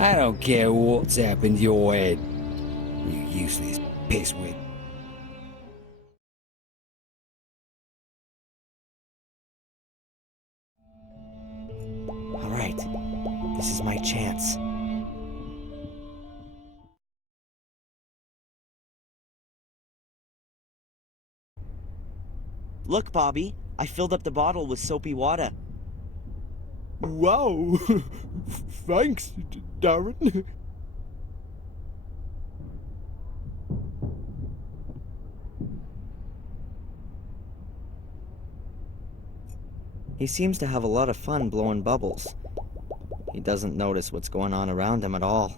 I don't care what's happened to your head, you useless pisswit. Alright, this is my chance. Look, Bobby, I filled up the bottle with soapy water. Wow. Thanks, Darren. He seems to have a lot of fun blowing bubbles. He doesn't notice what's going on around him at all.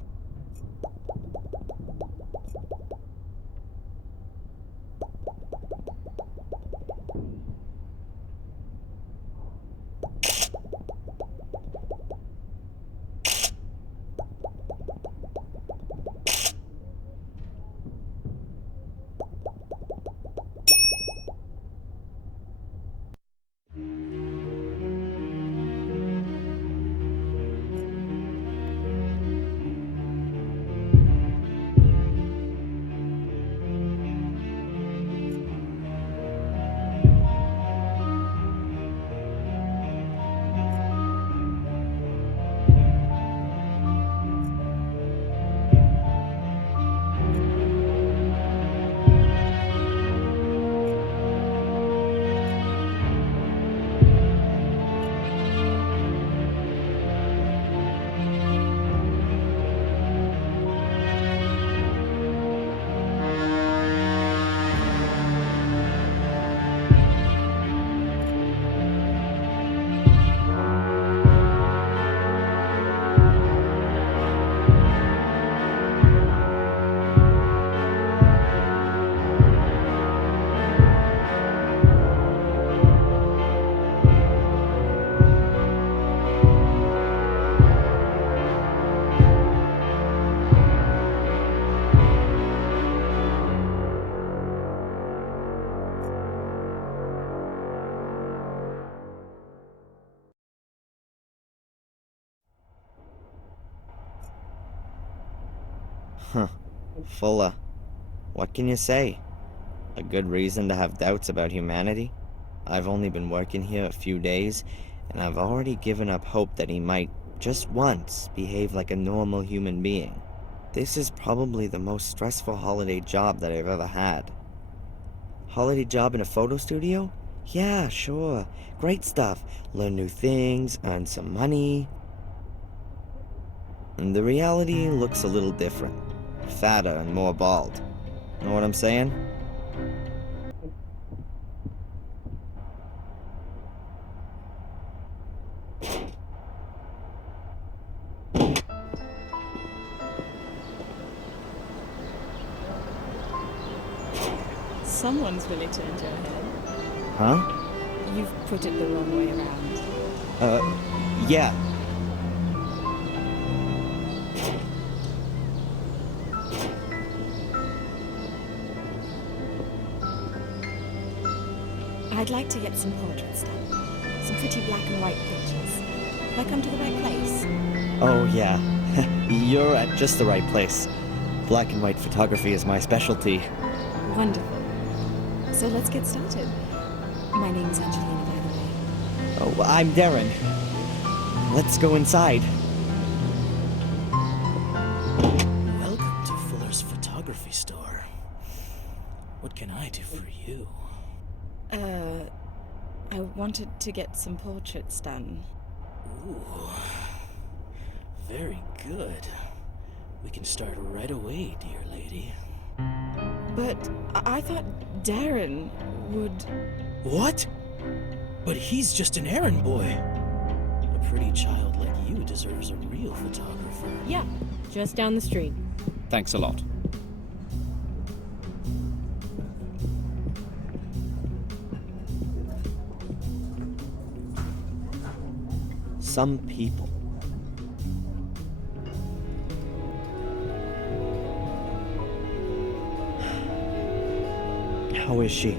Huh. Fulla. What can you say? A good reason to have doubts about humanity? I've only been working here a few days, and I've already given up hope that he might, just once, behave like a normal human being. This is probably the most stressful holiday job that I've ever had. Holiday job in a photo studio? Yeah, sure. Great stuff. Learn new things, earn some money. And the reality looks a little different. Fatter and more bald. Know what I'm saying? Someone's really turned your head. Huh? You've put it the wrong way around. Yeah. I'd like to get some portraits done. Some pretty black and white pictures. Have I come to the right place? Oh, yeah. You're at just the right place. Black and white photography is my specialty. Wonderful. So let's get started. My name's Angelina, by the way. Oh, I'm Darren. Let's go inside. Welcome to Fuller's photography store. What can I do for you? I wanted to get some portraits done. Ooh, very good. We can start right away, dear lady. But I thought Darren would... What? But he's just an errand boy. A pretty child like you deserves a real photographer. Yeah, just down the street. Thanks a lot. Some people. How is she?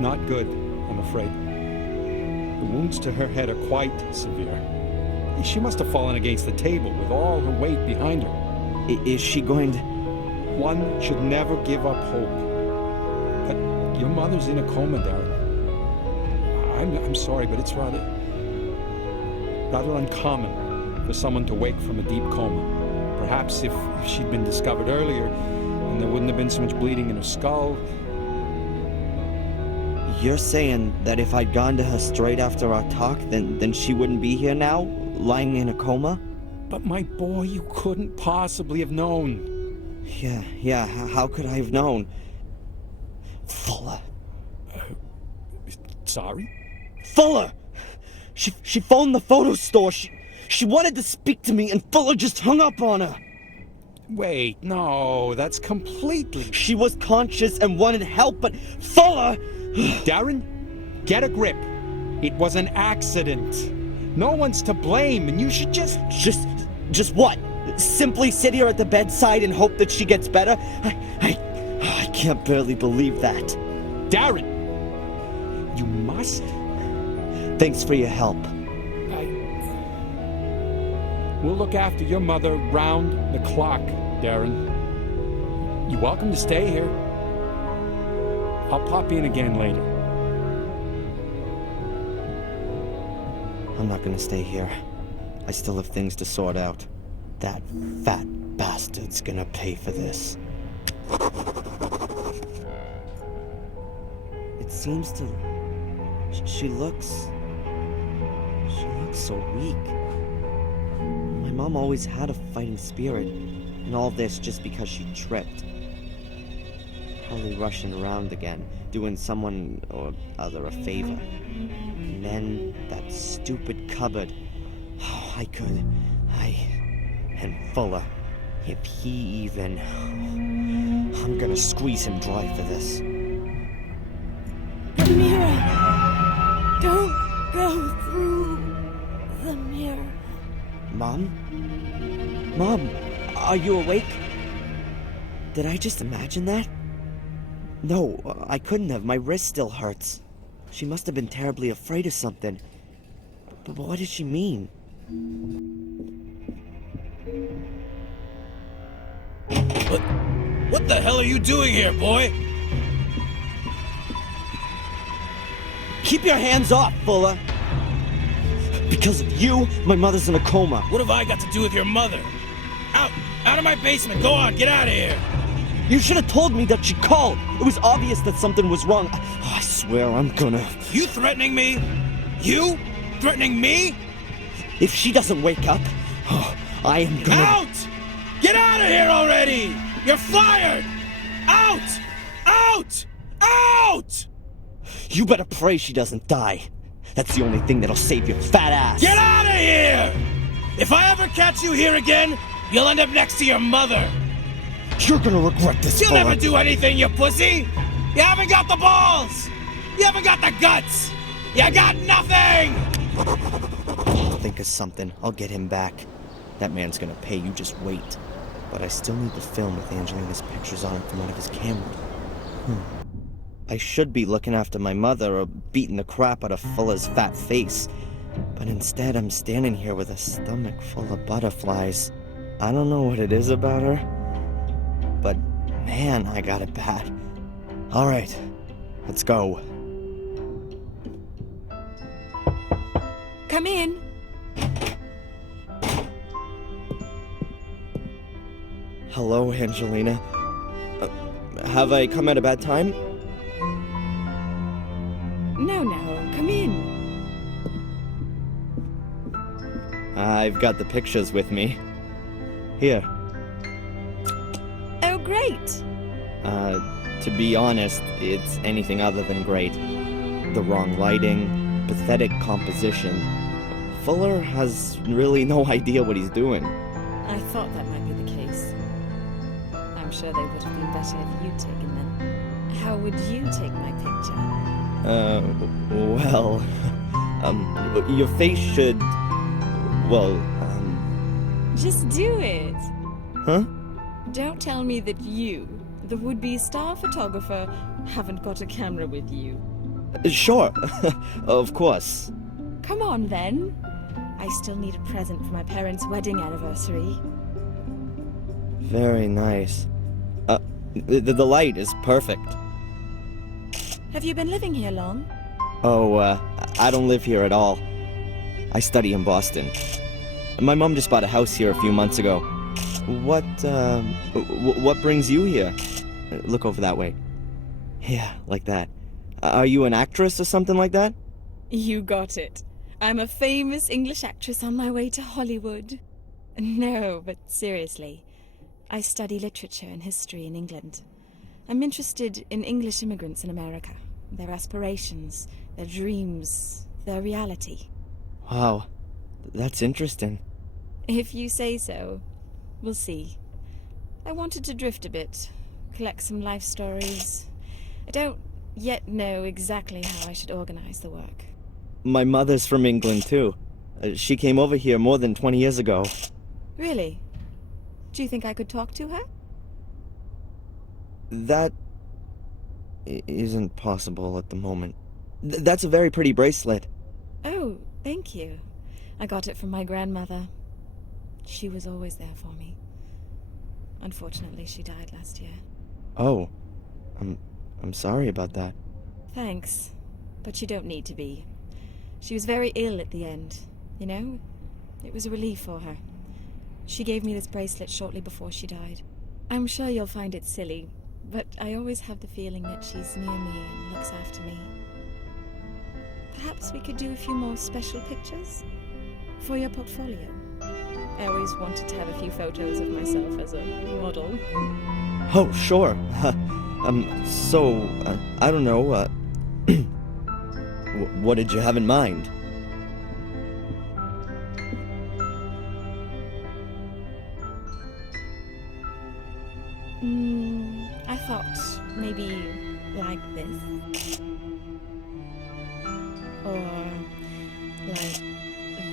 Not good, I'm afraid. The wounds to her head are quite severe. She must have fallen against the table with all her weight behind her. Is she going to... One should never give up hope. But your mother's in a coma, Darren. I'm sorry, but it's rather uncommon for someone to wake from a deep coma. Perhaps if she'd been discovered earlier, and there wouldn't have been so much bleeding in her skull. You're saying that if I'd gone to her straight after our talk, then she wouldn't be here now, lying in a coma? But my boy, you couldn't possibly have known. Yeah, how could I have known? Fuller. Sorry? Fuller! She phoned the photo store. She wanted to speak to me, and Fuller just hung up on her. Wait, no, that's completely... She was conscious and wanted help, but Fuller... Darren, get a grip. It was an accident. No one's to blame, and you should just... Just what? Simply sit here at the bedside and hope that she gets better? I can't barely believe that. Darren! You must... Thanks for your help. We'll look after your mother round the clock, Darren. You're welcome to stay here. I'll pop in again later. I'm not gonna stay here. I still have things to sort out. That fat bastard's gonna pay for this. It seems to... She looks so weak. My mom always had a fighting spirit, and all this just because she tripped. Probably rushing around again, doing someone or other a favor. And then that stupid cupboard. Oh, and Fuller. If he even... I'm gonna squeeze him dry for this. The mirror! Don't go through the mirror. Mom? Mom, are you awake? Did I just imagine that? No, I couldn't have. My wrist still hurts. She must have been terribly afraid of something. But what did she mean? What the hell are you doing here, boy? Keep your hands off, Fuller! Because of you, my mother's in a coma. What have I got to do with your mother? Out of my basement. Go on, get out of here. You should have told me that she called. It was obvious that something was wrong. I swear I'm gonna... You threatening me? You? Threatening me? If she doesn't wake up, I am gonna... Out! Get out of here already! You're fired! Out! Out! Out! You better pray she doesn't die. That's the only thing that'll save your fat ass. Get out of here! If I ever catch you here again, you'll end up next to your mother. You're gonna regret this, You'll Fuller. never do anything, you pussy! You haven't got the balls! You haven't got the guts! You got nothing! I'll think of something. I'll get him back. That man's gonna pay, you just wait. But I still need the film with Angelina's pictures on it from one of his cameras. I should be looking after my mother or beating the crap out of Fuller's fat face. But instead, I'm standing here with a stomach full of butterflies. I don't know what it is about her, but man, I got it bad. Alright, let's go. Come in. Hello, Angelina. Have I come at a bad time? No, come in. I've got the pictures with me. Here. Oh, great. To be honest, it's anything other than great. The wrong lighting, pathetic composition. Fuller has really no idea what he's doing. I thought that might be the case. I'm sure they would have been better if you'd taken them. How would you take my picture? Well, your face should... Well, Just do it. Huh? Don't tell me that you, the would-be star photographer, haven't got a camera with you. Sure. Of course. Come on, then. I still need a present for my parents' wedding anniversary. Very nice. The light is perfect. Have you been living here long? Oh, I don't live here at all. I study in Boston. My mom just bought a house here a few months ago. What brings you here? Look over that way. Yeah, like that. Are you an actress or something like that? You got it. I'm a famous English actress on my way to Hollywood. No, but seriously. I study literature and history in England. I'm interested in English immigrants in America. Their aspirations, their dreams, their reality. Wow, that's interesting. If you say so, we'll see. I wanted to drift a bit, collect some life stories. I don't yet know exactly how I should organize the work. My mother's from England, too. She came over here more than 20 years ago. Really? Do you think I could talk to her? That isn't possible at the moment. That's a very pretty bracelet. Oh, thank you. I got it from my grandmother. She was always there for me. Unfortunately, she died last year. Oh, I'm sorry about that. Thanks, but you don't need to be. She was very ill at the end, you know? It was a relief for her. She gave me this bracelet shortly before she died. I'm sure you'll find it silly, but I always have the feeling that she's near me and looks after me. Perhaps we could do a few more special pictures? For your portfolio. I always wanted to have a few photos of myself as a model. Oh, sure. I don't know, what did you have in mind? I thought maybe like this. Or like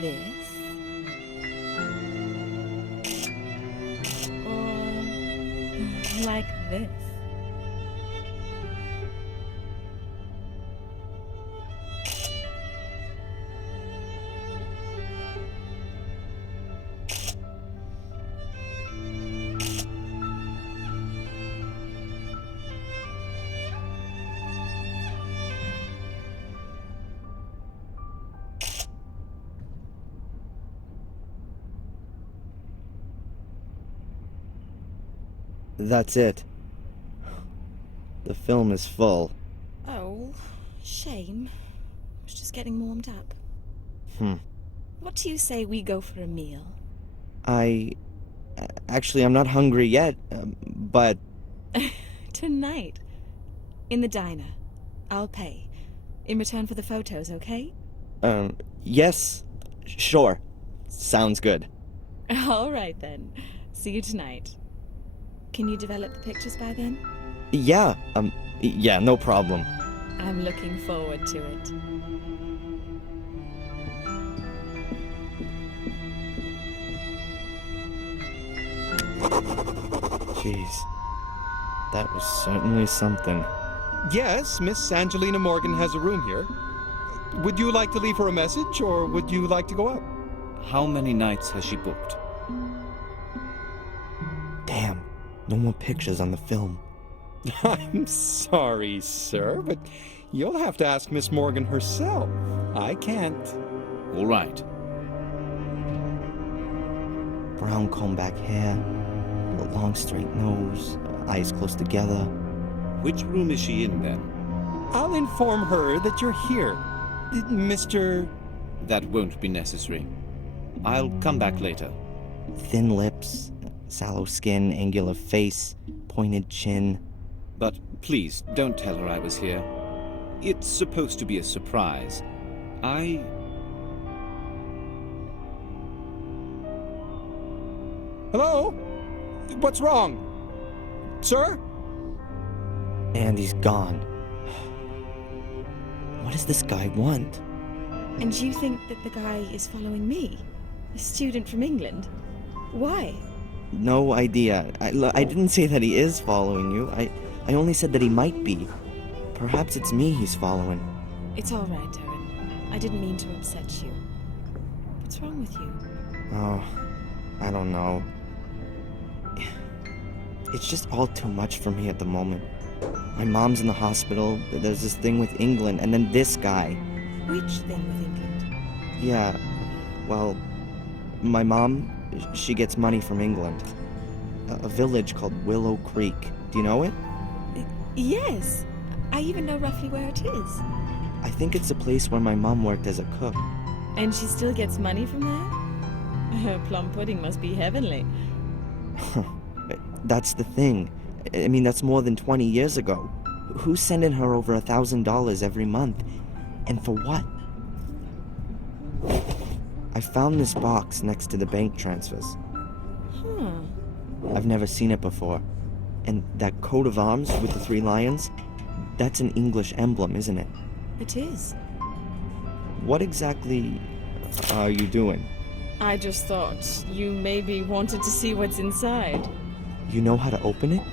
this. Or like this. That's it. The film is full. Oh, shame. I was just getting warmed up. What do you say we go for a meal? Actually, I'm not hungry yet, but... Tonight. In the diner. I'll pay. In return for the photos, okay? Yes. Sure. Sounds good. All right, then. See you tonight. Can you develop the pictures by then? Yeah, no problem. I'm looking forward to it. Jeez. That was certainly something. Yes, Miss Angelina Morgan has a room here. Would you like to leave her a message, or would you like to go up? How many nights has she booked? Damn, no more pictures on the film. I'm sorry, sir, but you'll have to ask Miss Morgan herself. I can't. All right. Brown comb-back hair, a long straight nose, eyes close together. Which room is she in then? I'll inform her that you're here. Mr. That won't be necessary. I'll come back later. Thin lips, sallow skin, angular face, pointed chin. But please, don't tell her I was here. It's supposed to be a surprise. Hello? What's wrong? Sir? And he's gone. What does this guy want? And you think that the guy is following me? A student from England? Why? No idea. I didn't say that he is following you. I only said that he might be. Perhaps it's me he's following. It's all right, Darren. I didn't mean to upset you. But What's wrong with you? Oh, I don't know. It's just all too much for me at the moment. My mom's in the hospital, there's this thing with England, and then this guy. Which thing with England? Yeah, well, my mom, she gets money from England. A village called Willow Creek. Do you know it? Yes. I even know roughly where it is. I think it's a place where my mom worked as a cook. And she still gets money from there? Her plum pudding must be heavenly. That's the thing. I mean, that's more than 20 years ago. Who's sending her over $1,000 every month? And for what? I found this box next to the bank transfers. Huh. I've never seen it before. And that coat of arms with the 3 lions, that's an English emblem, isn't it? It is. What exactly are you doing? I just thought you maybe wanted to see what's inside. You know how to open it?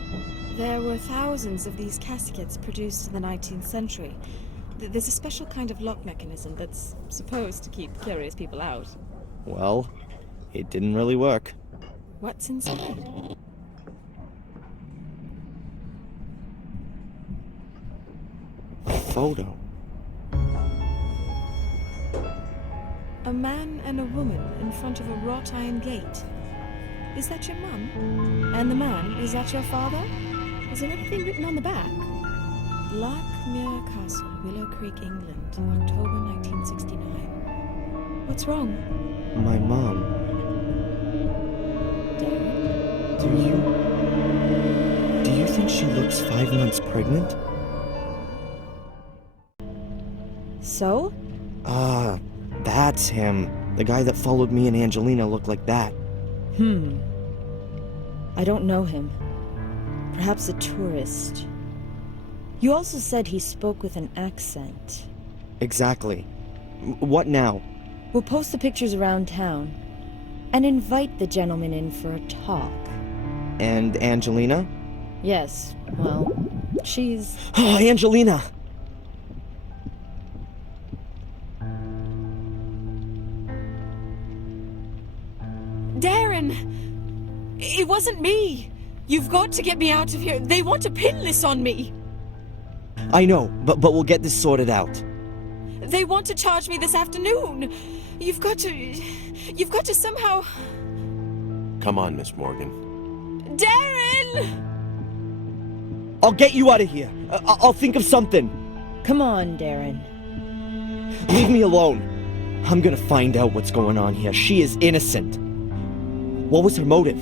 There were thousands of these caskets produced in the 19th century. There's a special kind of lock mechanism that's supposed to keep curious people out. Well, it didn't really work. What's inside? A photo. A man and a woman in front of a wrought iron gate. Is that your mum? And the man, is that your father? Is there anything written on the back? Blackmere Castle, Willow Creek, England, October 1969. What's wrong? My mom. Darren? Do you think she looks 5 months pregnant? So? Ah, that's him. The guy that followed me and Angelina looked like that. I don't know him. Perhaps a tourist. You also said he spoke with an accent. Exactly. What now? We'll post the pictures around town and invite the gentleman in for a talk. And Angelina? Yes, well, she's... Oh, Angelina! Darren! It wasn't me! You've got to get me out of here. They want to pin this on me. I know, but we'll get this sorted out. They want to charge me this afternoon. You've got to somehow... Come on, Miss Morgan. Darren! I'll get you out of here. I'll think of something. Come on, Darren. Leave me alone. I'm gonna find out what's going on here. She is innocent. What was her motive?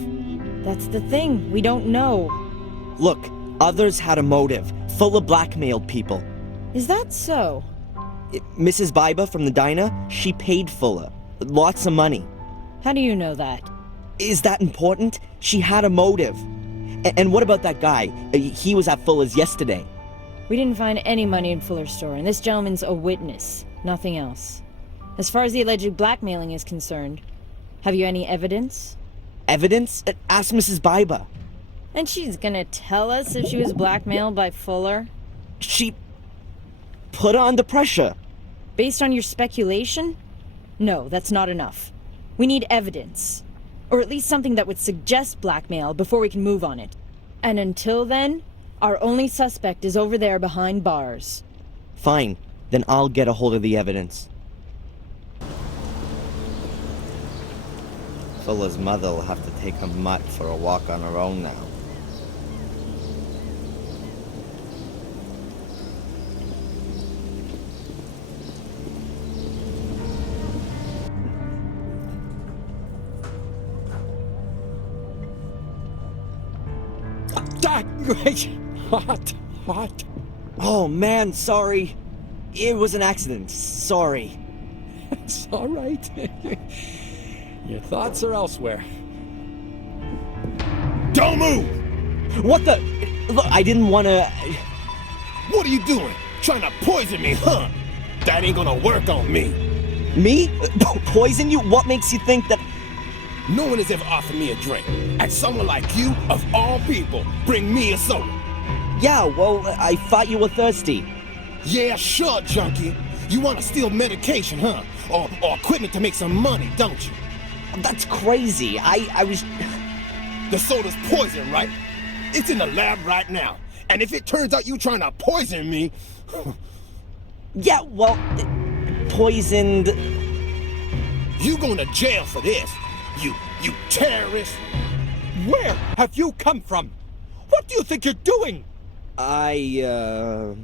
That's the thing. We don't know. Look, others had a motive. Fuller blackmailed people. Is that so? Mrs. Biba from the diner, she paid Fuller. Lots of money. How do you know that? Is that important? She had a motive. And what about that guy? He was at Fuller's yesterday. We didn't find any money in Fuller's store, and this gentleman's a witness. Nothing else. As far as the alleged blackmailing is concerned, have you any evidence? Evidence? Ask Mrs. Biba. And she's gonna tell us if she was blackmailed by Fuller? She put her under pressure. Based on your speculation? No, that's not enough. We need evidence. Or at least something that would suggest blackmail before we can move on it. And until then, our only suspect is over there behind bars. Fine, then I'll get a hold of the evidence. Fuller's mother will have to take her mutt for a walk on her own now. Hot. Oh man, sorry. It was an accident. Sorry. It's all right. Your thoughts are elsewhere. Don't move! What the? Look, I didn't want to... What are you doing? Trying to poison me, huh? That ain't gonna work on me. Me? Poison you? What makes you think that... No one has ever offered me a drink. And someone like you, of all people, bring me a soda. Yeah, well, I thought you were thirsty. Yeah, sure, junkie. You want to steal medication, huh? or equipment to make some money, don't you? That's crazy. I was... The soda's poison, right? It's in the lab right now. And if it turns out you trying to poison me, Yeah, well, poisoned... you going to jail for this. You terrorist. Where have you come from? What do you think you're doing? You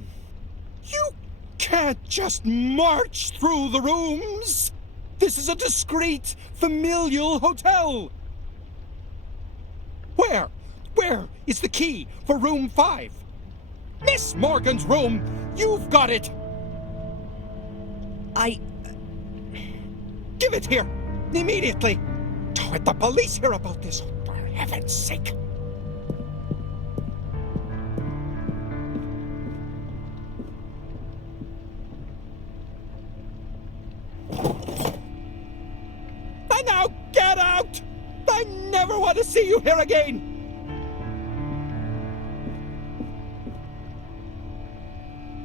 You can't just march through the rooms. This is a discreet, familial hotel. Where is the key for room 5? Miss Morgan's room. You've got it. Give it here, immediately. Don't let the police hear about this, for heaven's sake. And now get out! I never want to see you here again!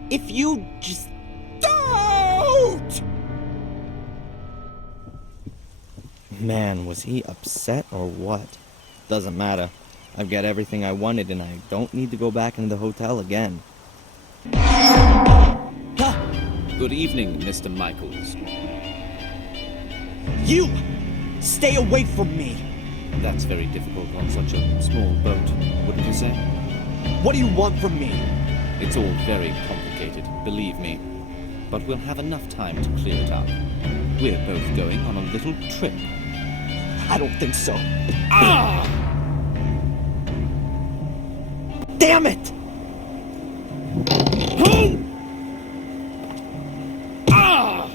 If you just... Out! Man, was he upset or what? Doesn't matter. I've got everything I wanted and I don't need to go back into the hotel again. Good evening, Mr. Michaels. You! Stay away from me! That's very difficult on such a small boat, wouldn't you say? What do you want from me? It's all very complicated, believe me. But we'll have enough time to clear it up. We're both going on a little trip. I don't think so. Ah! Damn it! Ah!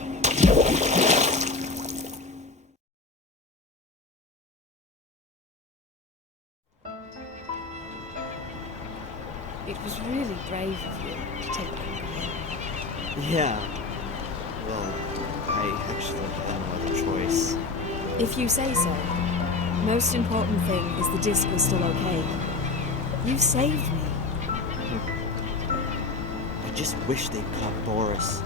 It was really brave of you to take that away. Yeah. Well, I actually had no other choice. If you say so. Most important thing is the disc was still okay. You saved me. I just wish they'd caught Boris.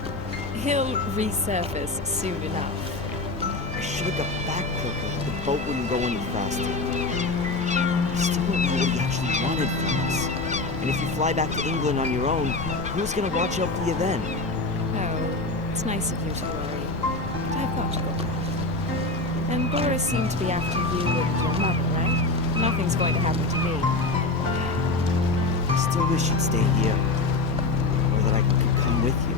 He'll resurface soon enough. I should have got back quicker. The boat wouldn't go any faster. I still don't know what he actually wanted from us. And if you fly back to England on your own, who's gonna watch out for you then? Oh, it's nice of you to worry. But I've got to go. And Boris seemed to be after you and your mother, right? Nothing's going to happen to me. I still wish you'd stay here. Or that I could come with you.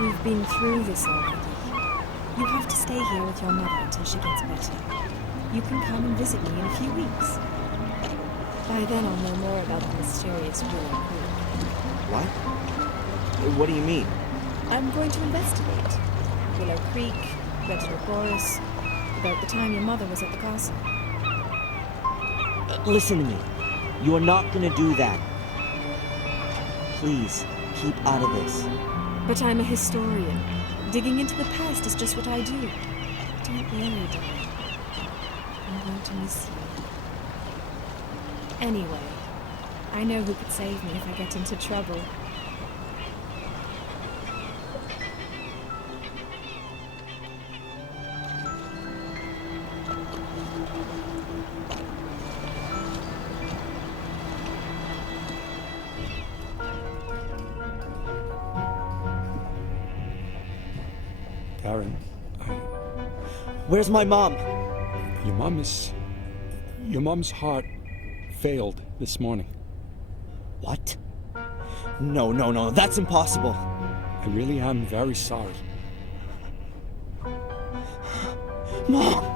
We've been through this already. You have to stay here with your mother until she gets better. You can come and visit me in a few weeks. By then I'll know more about the mysterious Willow Creek. What? What do you mean? I'm going to investigate. Willow Creek, Reginald Boris, about the time your mother was at the castle. Listen to me. You are not gonna do that. Please, keep out of this. But I'm a historian. Digging into the past is just what I do. Don't worry, darling. I'm going to miss you. Anyway, I know who could save me if I get into trouble. Darren, Where's my mom? your mom's heart failed this morning. What? No, that's impossible. I really am very sorry. Mom!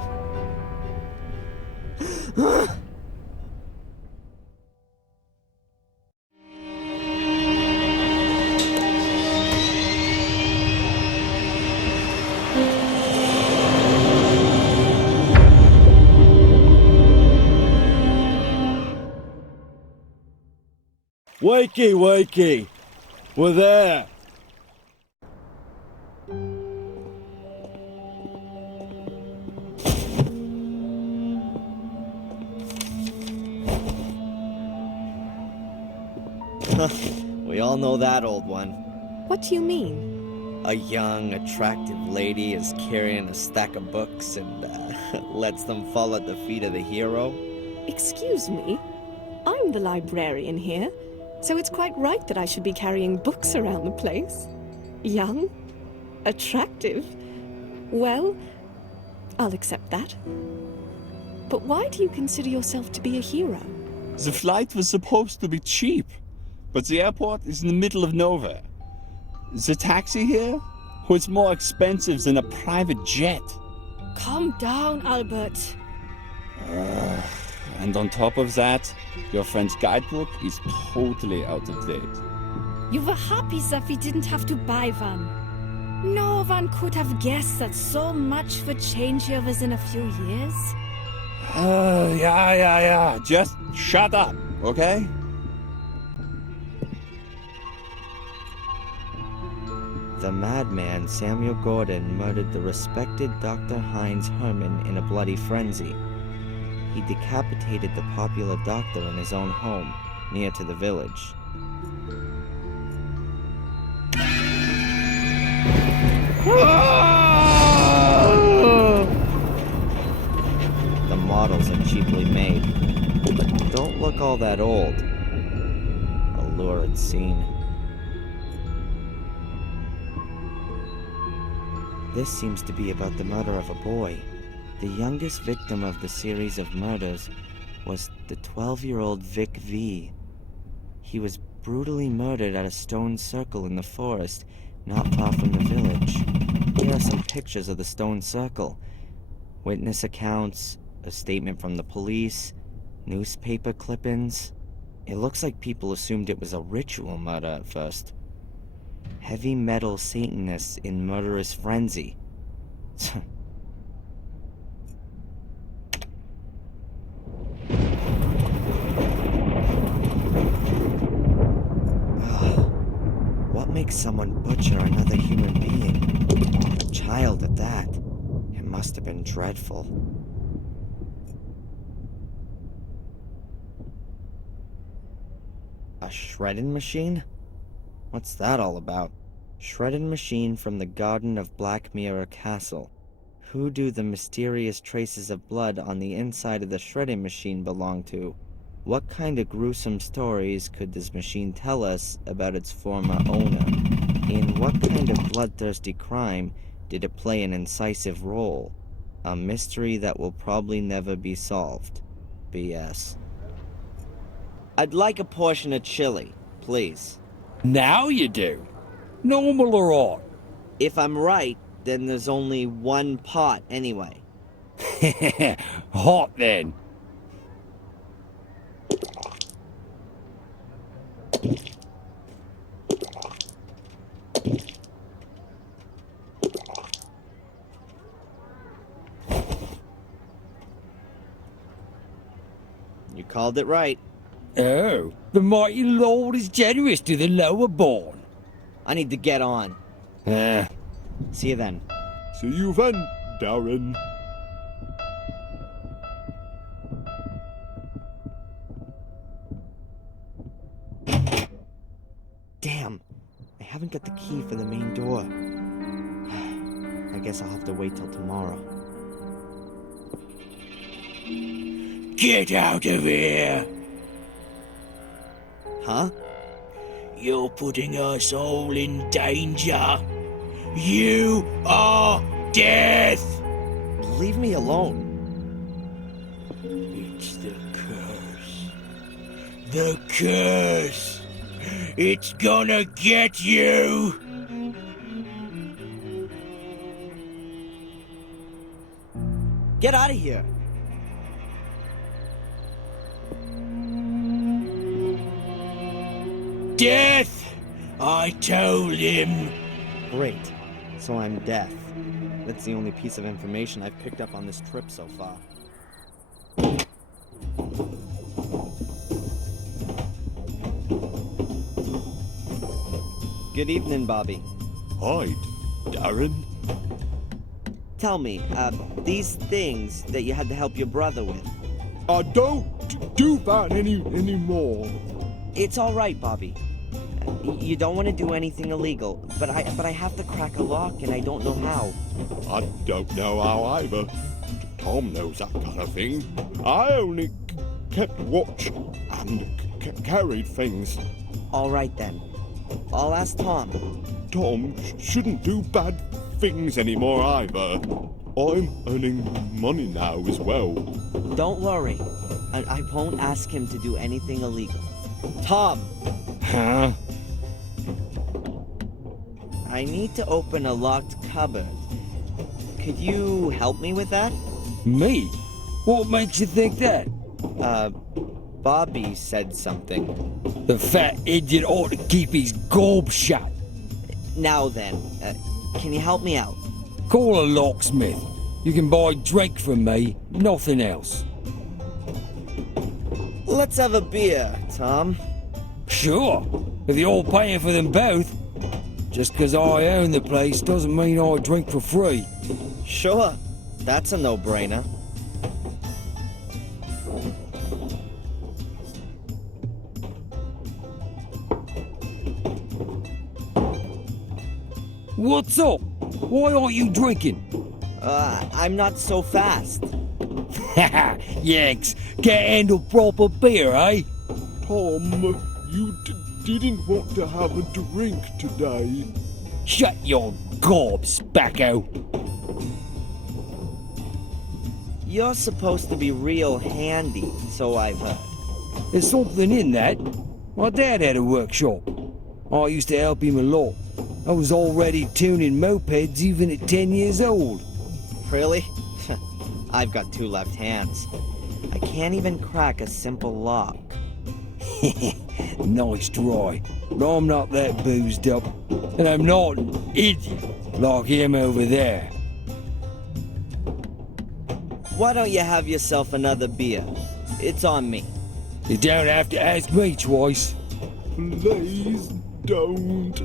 Wakey, wakey! We're there! We all know that old one. What do you mean? A young, attractive lady is carrying a stack of books and lets them fall at the feet of the hero? Excuse me? I'm the librarian here, so it's quite right that I should be carrying books around the place. Young? Attractive? Well, I'll accept that. But why do you consider yourself to be a hero? The flight was supposed to be cheap, but the airport is in the middle of nowhere. The taxi here was more expensive than a private jet. Calm down, Albert. And on top of that, your friend's guidebook is totally out of date. You were happy that we didn't have to buy one. No one could have guessed that so much would change here within a few years. Yeah. Just shut up, okay? The madman Samuel Gordon murdered the respected Dr. Heinz Hermann in a bloody frenzy. He decapitated the popular doctor in his own home, near to the village. The models are cheaply made, but don't look all that old. A lurid scene. This seems to be about the murder of a boy. The youngest victim of the series of murders was the 12-year-old Vic V. He was brutally murdered at a stone circle in the forest, not far from the village. Here are some pictures of the stone circle. Witness accounts, a statement from the police, newspaper clippings. It looks like people assumed it was a ritual murder at first. Heavy metal Satanists in murderous frenzy. What makes someone butcher another human being? A child at that. It must have been dreadful. A shredding machine? What's that all about? Shredding machine from the garden of Black Mirror Castle. Who do the mysterious traces of blood on the inside of the shredding machine belong to? What kind of gruesome stories could this machine tell us about its former owner? In what kind of bloodthirsty crime did it play an incisive role? A mystery that will probably never be solved. BS. I'd like a portion of chili, please. Now you do. Normal or odd? If I'm right, then there's only one pot anyway. Hot then. You called it right. Oh, the mighty Lord is generous to the lower born. I need to get on. See you then. See you then, Darren. Damn, I haven't got the key for the main door. I guess I'll have to wait till tomorrow. Get out of here! Huh? You're putting us all in danger. You are death! Leave me alone. It's the curse. The curse! It's gonna get you! Get out of here. Death! I told him. Great. So I'm deaf. That's the only piece of information I've picked up on this trip so far. Good evening, Bobby. Hi, Darren. Tell me, these things that you had to help your brother with. I don't do that anymore. It's all right, Bobby. You don't want to do anything illegal, but I have to crack a lock and I don't know how. I don't know how either. Tom knows that kind of thing. I only kept watch and carried things. All right then. I'll ask Tom. Tom shouldn't do bad things anymore either. I'm earning money now as well. Don't worry. I won't ask him to do anything illegal. Tom! Huh? I need to open a locked cupboard. Could you help me with that? Me? What makes you think that? Bobby said something. The fat idiot ought to keep his gob shut. Now then, can you help me out? Call a locksmith. You can buy drink from me, nothing else. Let's have a beer, Tom. Sure, if you're paying for them both. Just 'cause I own the place doesn't mean I drink for free. Sure, that's a no-brainer. What's up? Why aren't you drinking? I'm not so fast. Haha, Yanks, can't handle proper beer, eh? Tom, you didn't want to have a drink today. Shut your gob, spacko. You're supposed to be real handy, so I've heard. There's something in that. My dad had a workshop. I used to help him a lot. I was already tuning mopeds even at 10 years old. Really? I've got 2 left hands. I can't even crack a simple lock. Nice try. But I'm not that boozed up. And I'm not an idiot like him over there. Why don't you have yourself another beer? It's on me. You don't have to ask me twice. Please don't.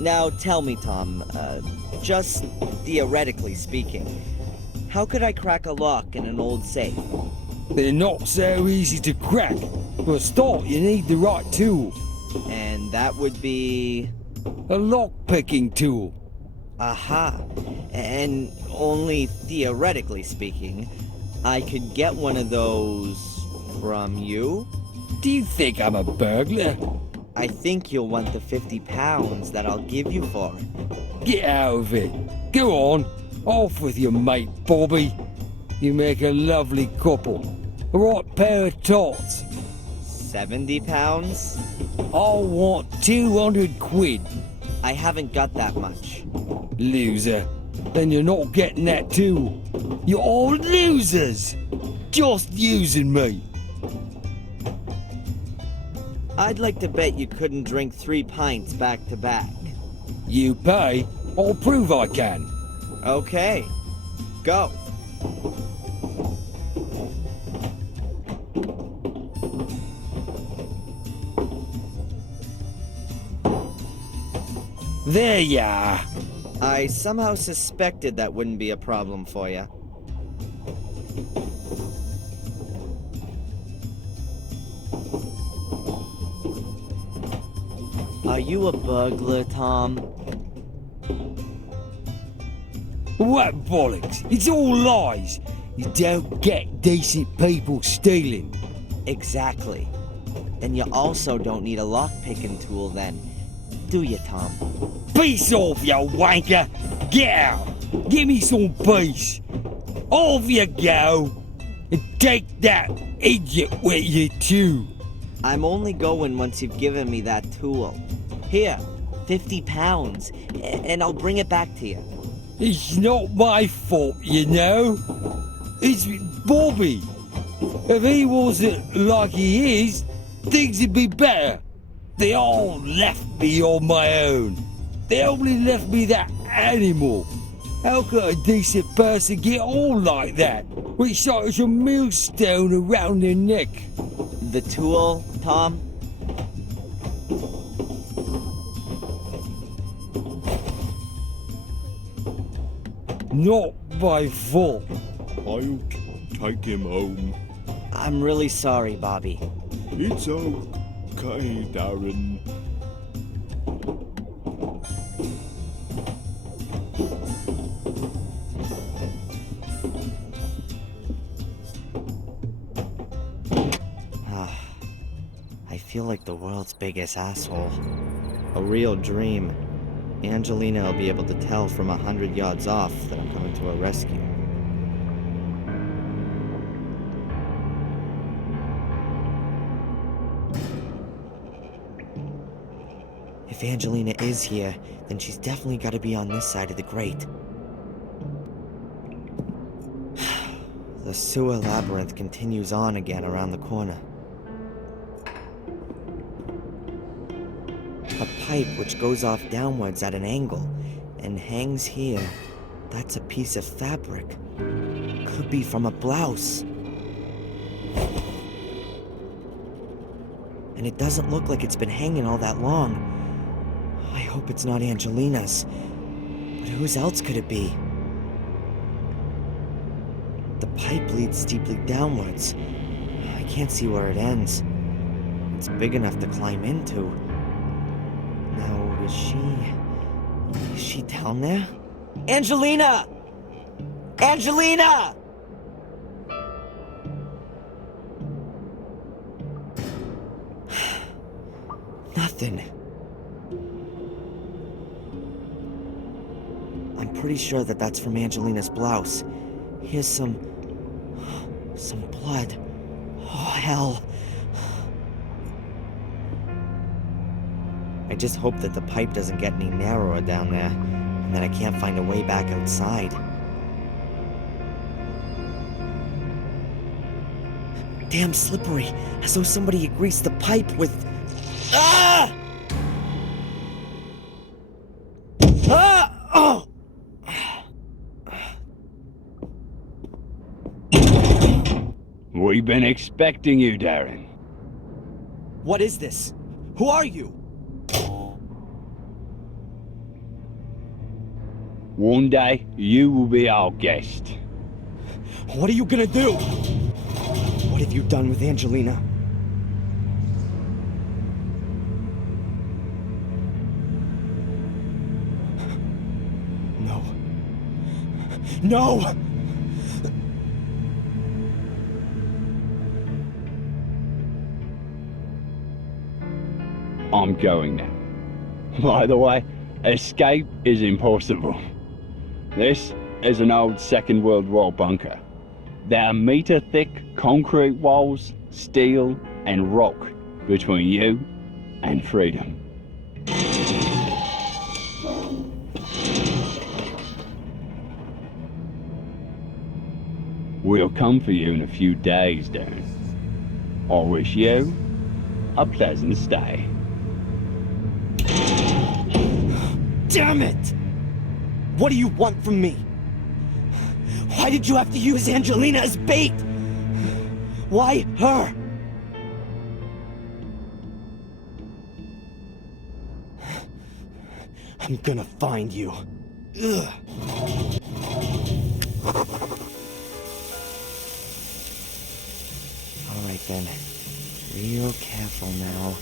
Now tell me, Tom, just theoretically speaking, how could I crack a lock in an old safe? They're not so easy to crack. For a start, you need the right tool. And that would be... A lock-picking tool. Aha. And only theoretically speaking, I could get one of those from you? Do you think I'm a burglar? I think you'll want the 50 pounds that I'll give you for it. Get out of it. Go on. Off with your mate, Bobby. You make a lovely couple. A right pair of tots. 70 pounds? I want 200 quid. I haven't got that much. Loser. Then you're not getting that too. You're all losers. Just using me. I'd like to bet you couldn't drink 3 pints back to back. You pay, I'll prove I can. Okay. Go. There you are. I somehow suspected that wouldn't be a problem for you. Are you a burglar, Tom? What bollocks? It's all lies. You don't get decent people stealing. Exactly. And you also don't need a lock-picking tool then, do you, Tom? Peace off, you wanker! Get out! Give me some peace! Off you go! And take that idiot with you too! I'm only going once you've given me that tool. Here, 50 pounds, and I'll bring it back to you. It's not my fault, you know. It's Bobby. If he wasn't like he is, things would be better. They all left me on my own. They only left me that animal. How could a decent person get on like that, with such a millstone around their neck? The tool, Tom? not my fault. I'll take him home. I'm really sorry, Bobby. It's okay, Darren. I feel like the world's biggest asshole. A real dream. Angelina will be able to tell from 100 yards off that I'm coming to her rescue. If Angelina is here, then she's definitely got to be on this side of the grate. The sewer labyrinth continues on again around the corner. A pipe which goes off downwards at an angle and hangs here. That's a piece of fabric. Could be from a blouse. And it doesn't look like it's been hanging all that long. I hope it's not Angelina's. But whose else could it be? The pipe leads steeply downwards. I can't see where it ends. It's big enough to climb into. Now, is she down there? Angelina! Angelina! Nothing. I'm pretty sure that that's from Angelina's blouse. Here's some blood. Oh, hell. I just hope that the pipe doesn't get any narrower down there, and that I can't find a way back outside. Damn slippery, as though somebody had greased the pipe with... Ah! Ah! Oh! We've been expecting you, Darren. What is this? Who are you? One day, you will be our guest. What are you gonna do? What have you done with Angelina? No. No! I'm going now. By the way, escape is impossible. This is an old Second World War bunker. There are meter-thick concrete walls, steel, and rock between you and freedom. We'll come for you in a few days, Darren. I wish you a pleasant stay. Damn it! What do you want from me? Why did you have to use Angelina as bait? Why her? I'm gonna find you. Ugh. All right then. Real careful now.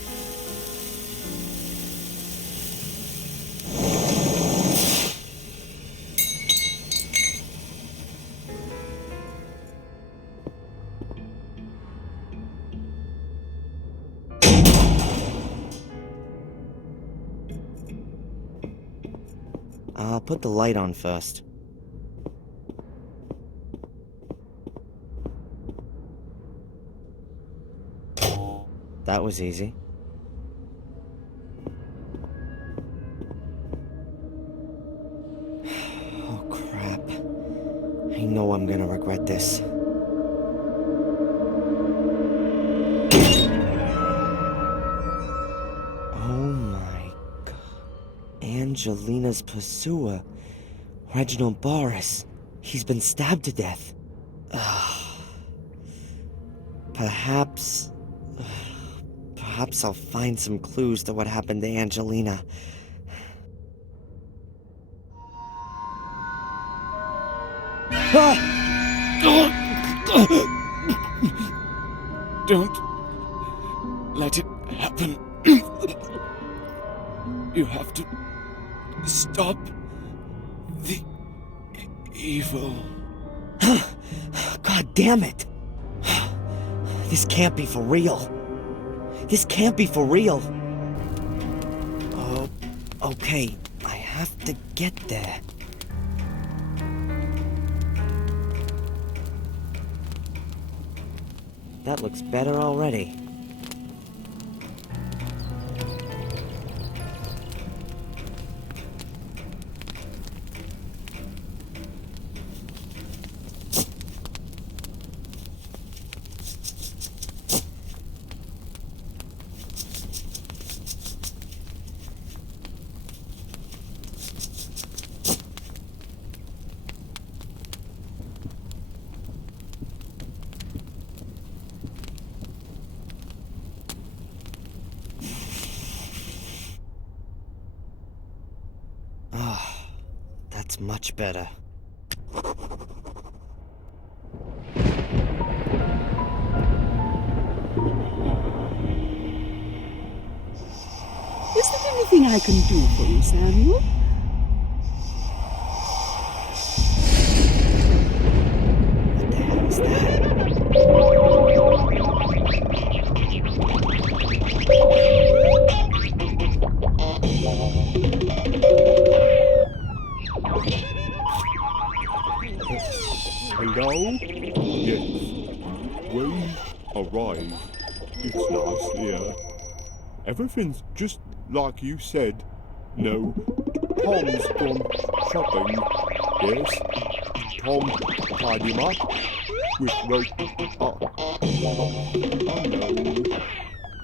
I'll put the light on first. That was easy. Oh, crap. I know I'm gonna regret this. Oh my god. Angelina's pursuer, Reginald Boris. He's been stabbed to death. Perhaps I'll find some clues to what happened to Angelina. Don't let it happen. You have to stop the evil. God damn it! This can't be for real. This can't be for real. Oh, okay. I have to get there. That looks better already. Ah, that's much better. Is there anything I can do for you, Samuel? What the hell is that? Hello? Yes. We arrived. It's nice here. Everything's just like you said. No, Tom's gone shopping. Yes. Tom tied him up with rope. I know.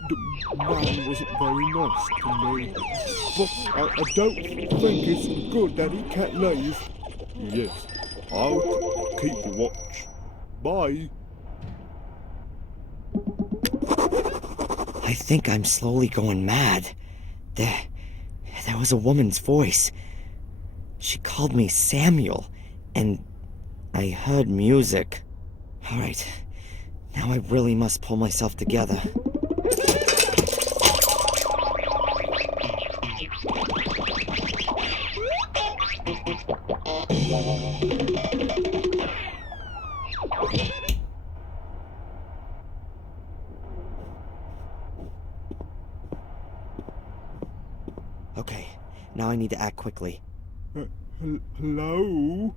The man wasn't very nice to me. But I don't think it's good that he can't leave. Yes, I'll keep watch. Bye. I think I'm slowly going mad. There was a woman's voice. She called me Samuel, and I heard music. All right, now I really must pull myself together. Okay, now I need to act quickly. Hello?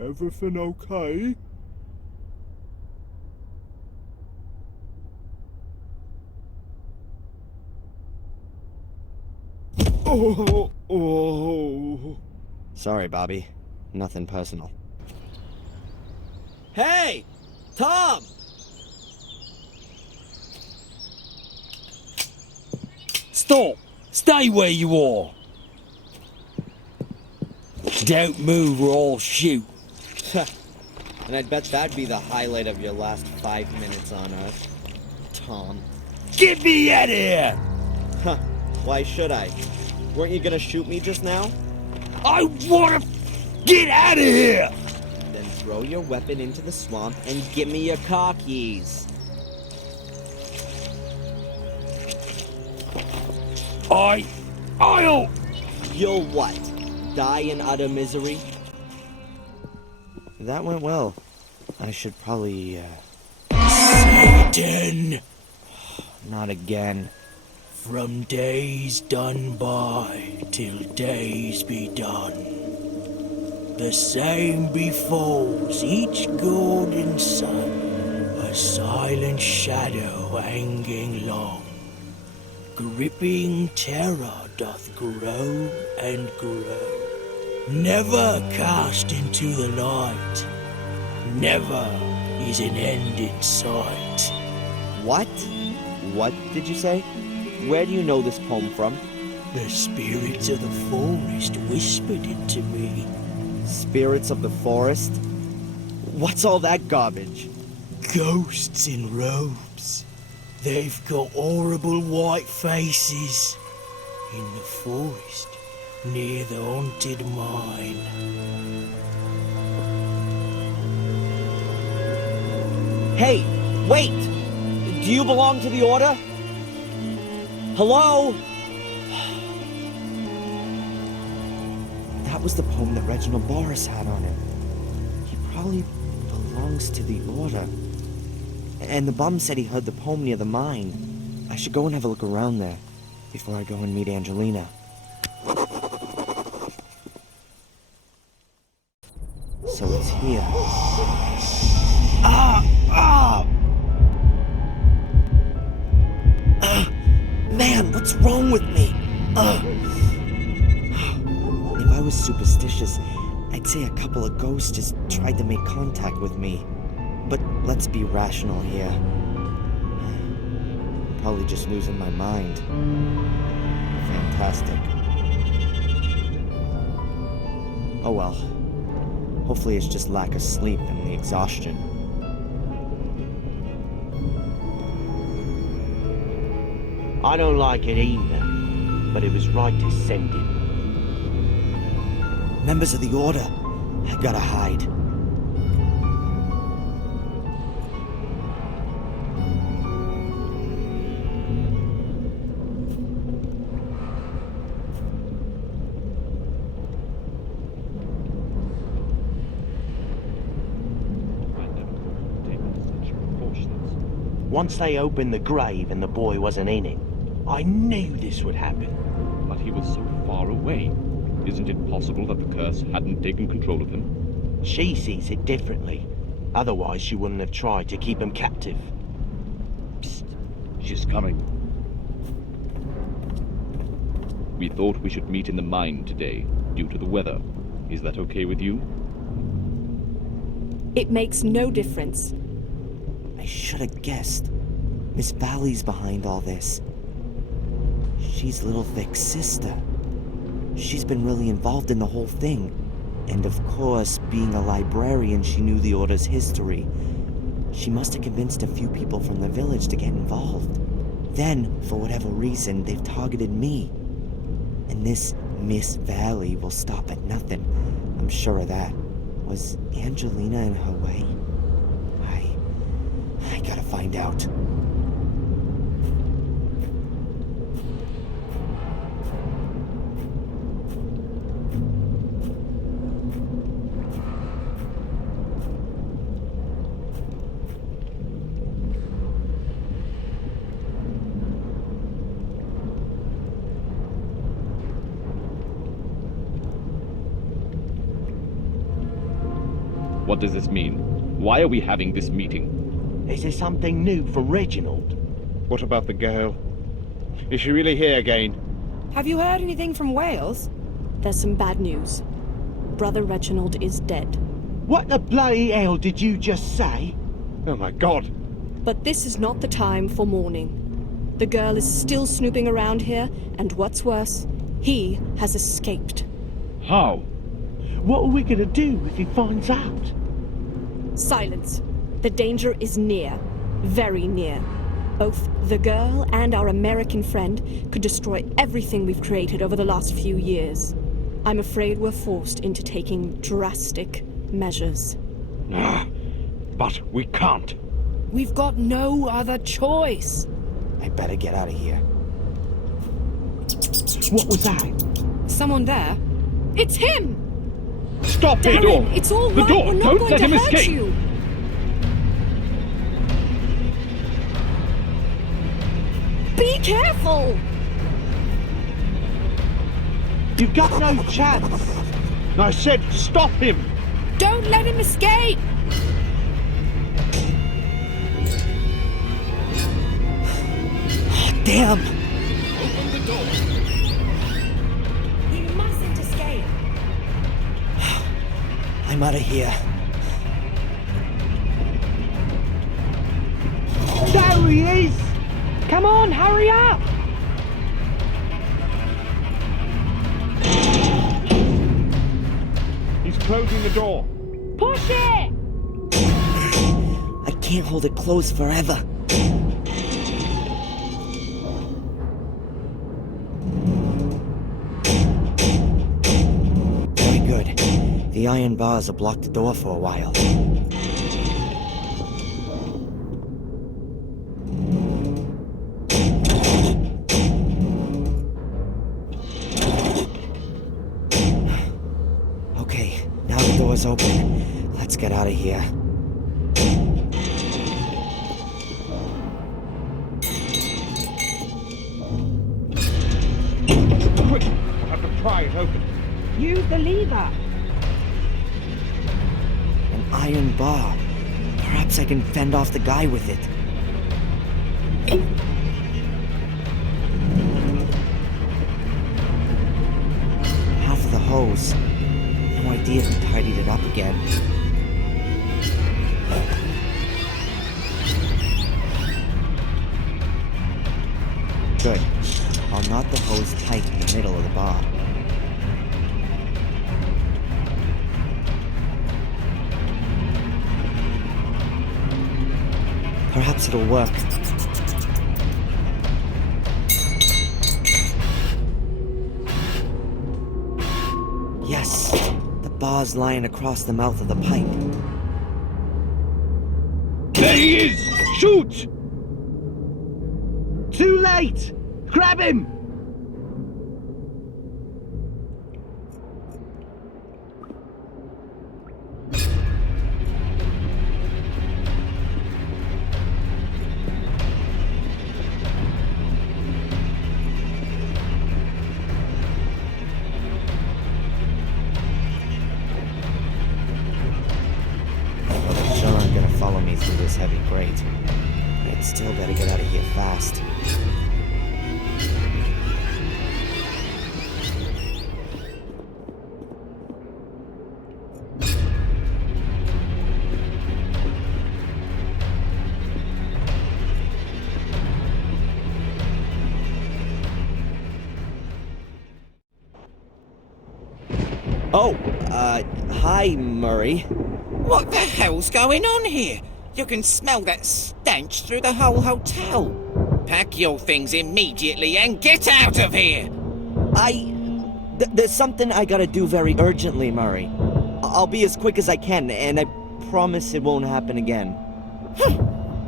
Everything okay? Oh. Sorry, Bobby. Nothing personal. Hey! Tom! Stop! Stay where you are! Don't move or I'll shoot. And I'd bet that'd be the highlight of your last 5 minutes on Earth. Tom. Get me out of here! Huh. Why should I? Weren't you gonna shoot me just now? I wanna get out of here! Then throw your weapon into the swamp and give me your car keys. I'll... You'll what? Die in utter misery? That went well. I should probably, Satan, not again. from days done by till days be done. The same befalls each golden sun, a silent shadow hanging long. Gripping terror doth grow and grow, never cast into the light, never is an end in sight. What? What did you say? Where do you know this poem from? The spirits of the forest whispered it to me. Spirits of the forest? What's all that garbage? Ghosts in robes. They've got horrible white faces. In the forest, near the haunted mine. Hey, wait! Do you belong to the Order? Hello? That was the poem that Reginald Boris had on it. He probably belongs to the Order. And the bum said he heard the poem near the mine. I should go and have a look around there before I go and meet Angelina. So it's here. Man, what's wrong with me? If I was superstitious, I'd say a couple of ghosts just tried to make contact with me. But let's be rational here. Probably just losing my mind. Fantastic. Oh well. Hopefully it's just lack of sleep and the exhaustion. I don't like it either, but it was right to send him. Members of the Order, I gotta hide. Once they opened the grave and the boy wasn't in it, I knew this would happen. But he was so far away. Isn't it possible that the curse hadn't taken control of him? She sees it differently. Otherwise, she wouldn't have tried to keep him captive. Psst. She's coming. We thought we should meet in the mine today, due to the weather. Is that okay with you? It makes no difference. I should have guessed. Miss Valley's behind all this. She's Little Vic's sister. She's been really involved in the whole thing. And of course, being a librarian, she knew the Order's history. She must have convinced a few people from the village to get involved. Then, for whatever reason, they've targeted me. And this Miss Valley will stop at nothing. I'm sure of that. Was Angelina in her way? I gotta find out. What does this mean? Why are we having this meeting? Is there something new from Reginald? What about the girl? Is she really here again? Have you heard anything from Wales? There's some bad news. Brother Reginald is dead. What the bloody hell did you just say? Oh my god. But this is not the time for mourning. The girl is still snooping around here, and what's worse, he has escaped. How? What are we gonna do if he finds out? Silence. The danger is near. Very near. Both the girl and our American friend could destroy everything we've created over the last few years. I'm afraid we're forced into taking drastic measures. But we can't. We've got no other choice. I better get out of here. What was that? Someone there? It's him! Stop Darren, the door! It's all The right. door! We're not Don't going let to him hurt escape! you. Be careful! You've got no chance! I said stop him! Don't let him escape! Damn! Open the door. He mustn't escape. I'm out of here. There he is! Come on, hurry up! He's closing the door. Push it! I can't hold it closed forever. The iron bars have blocked the door for a while. Okay, now the door's open. Let's get out of here. Quick! I have to pry it open. Use the lever. An iron bar. Perhaps I can fend off the guy with it. Half of the hose. No idea who tidied it up again. Good. I'll knot the hose tight in the middle of the bar. Perhaps it'll work. Yes! The bar's lying across the mouth of the pipe. There he is! Shoot! Too late! Grab him! Sure aren't gonna follow me through this heavy grate. I'd still gotta get out of here fast. Oh, hi, Murray. What the hell's going on here? You can smell that stench through the whole hotel. Pack your things immediately and get out of here! There's something I gotta do very urgently, Murray. I'll be as quick as I can, and I promise it won't happen again.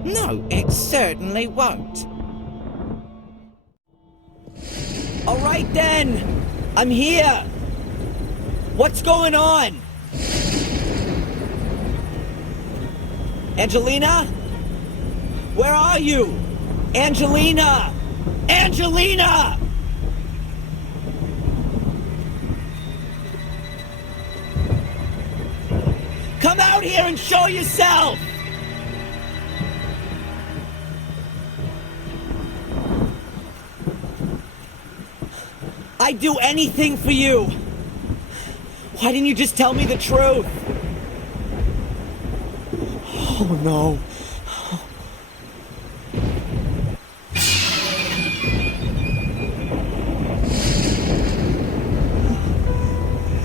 No, it certainly won't. All right then! I'm here! What's going on? Angelina? Where are you? Angelina! Angelina! Come out here and show yourself! I'd do anything for you! Why didn't you just tell me the truth? Oh no.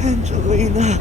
Angelina.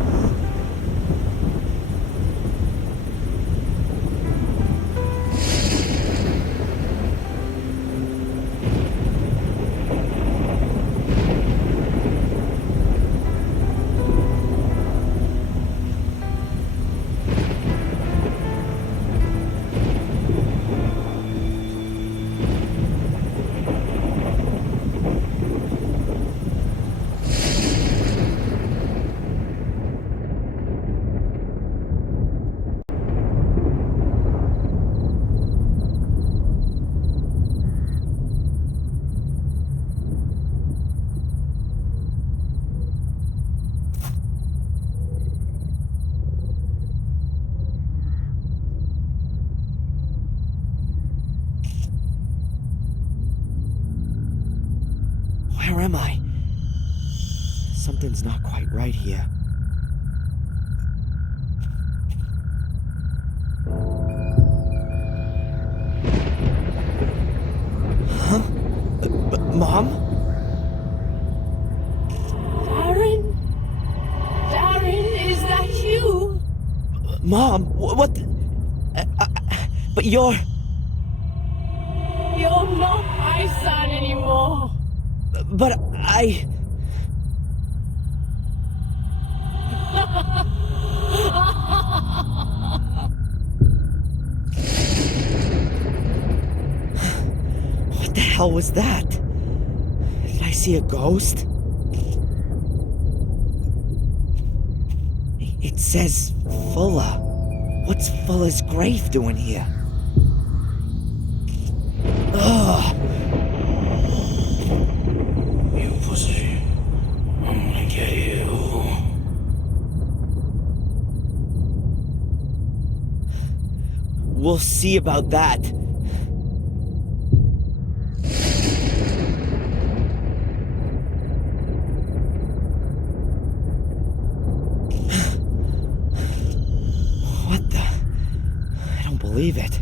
Where am I? Something's not quite right here. Huh? Mom? Darren? Darren, is that you? Mom, what the... but you're... You're not my son anymore. But I... What the hell was that? Did I see a ghost? It says Fuller. What's Fuller's grave doing here? Ugh! You pussy. I'm gonna get you. We'll see about that. What the? I don't believe it.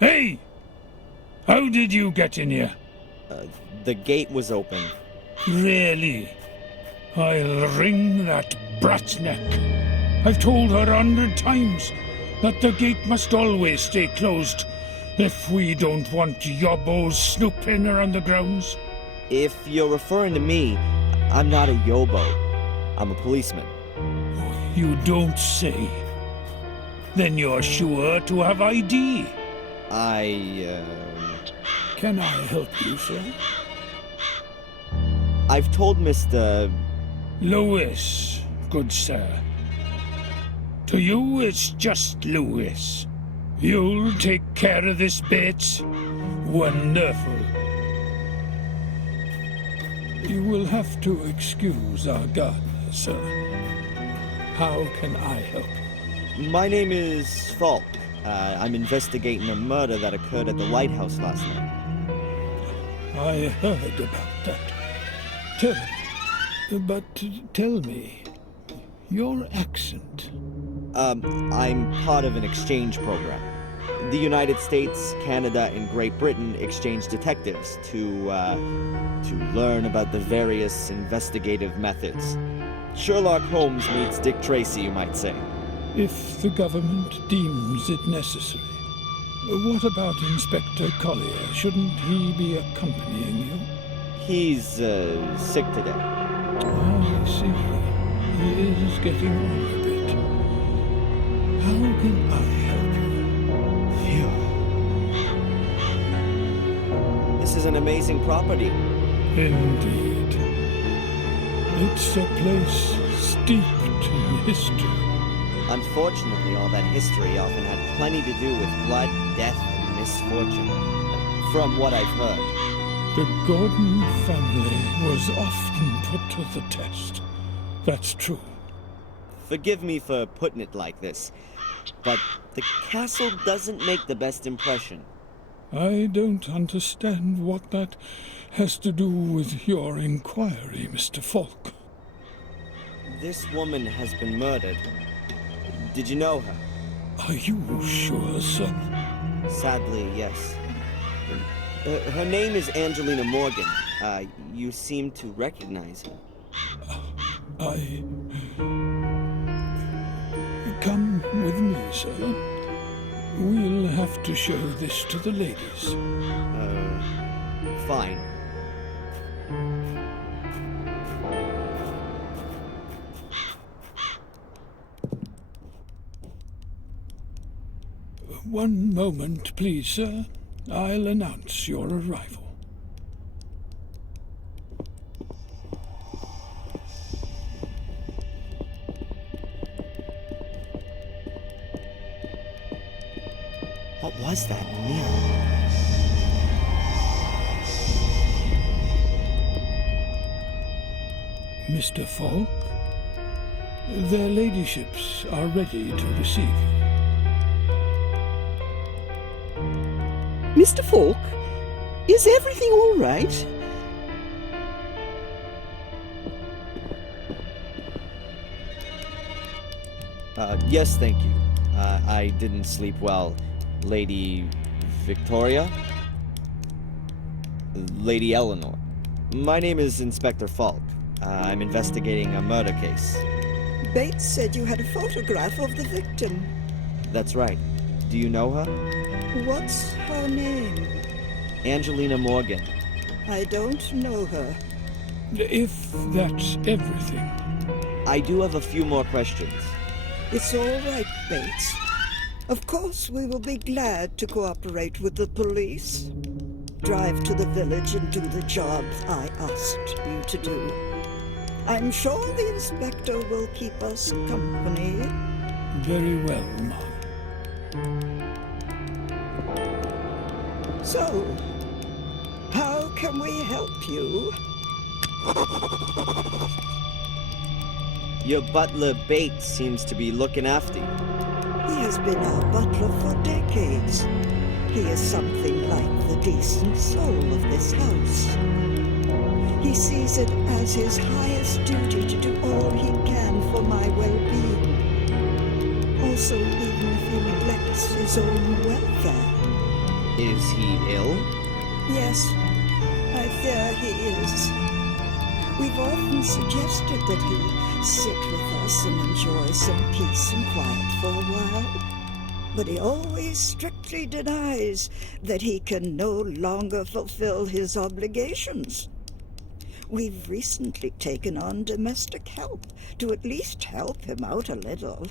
Hey! How did you get in here? The gate was open. Really? I'll wring that brat's neck. I've told her 100 times that the gate must always stay closed if we don't want yobbos snooping around the grounds. If you're referring to me, I'm not a yobo. I'm a policeman. You don't say. Then you're sure to have ID. Can I help you, sir? I've told Mr. Lewis, good sir. To you, it's just Lewis. You'll take care of this bit? Wonderful. You will have to excuse our gardener, sir. How can I help you? My name is Falk. I'm investigating a murder that occurred at the lighthouse last night. I heard about that. Tell me, your accent. I'm part of an exchange program. The United States, Canada, and Great Britain exchange detectives to learn about the various investigative methods. Sherlock Holmes meets Dick Tracy, you might say. If the government deems it necessary. What about Inspector Collier? Shouldn't he be accompanying you? He's sick today. I see. He is getting on a bit. How can I help you? This is an amazing property. Indeed. It's a place steeped in history. Unfortunately, all that history often had plenty to do with blood, death, and misfortune. From what I've heard. The Gordon family was often put to the test. That's true. Forgive me for putting it like this, but the castle doesn't make the best impression. I don't understand what that has to do with your inquiry, Mr. Falk. This woman has been murdered. Did you know her? Are you sure, sir? Sadly, yes. Her name is Angelina Morgan. You seem to recognize her. Come with me, sir. We'll have to show this to the ladies. Fine. One moment, please, sir. I'll announce your arrival. What was that in the mirror? Mr. Falk, their ladyships are ready to receive you. Mr. Falk, is everything all right? Yes, thank you. I didn't sleep well. Lady Victoria? Lady Eleanor. My name is Inspector Falk. I'm investigating a murder case. Bates said you had a photograph of the victim. That's right. Do you know her? What's her name? Angelina Morgan. I don't know her. If that's everything. I do have a few more questions. It's all right, Bates. Of course, we will be glad to cooperate with the police. Drive to the village and do the job I asked you to do. I'm sure the inspector will keep us company. Very well, Mom. So, how can we help you? Your butler Bates seems to be looking after you. He has been our butler for decades. He is something like the decent soul of this house. He sees it as his highest duty to do all he can for my well-being. Also, even if he neglects his own welfare. Is he ill? Yes, I fear he is. We've often suggested that he sit with us and enjoy some peace and quiet for a while. But he always strictly denies that he can no longer fulfill his obligations. We've recently taken on domestic help to at least help him out a little.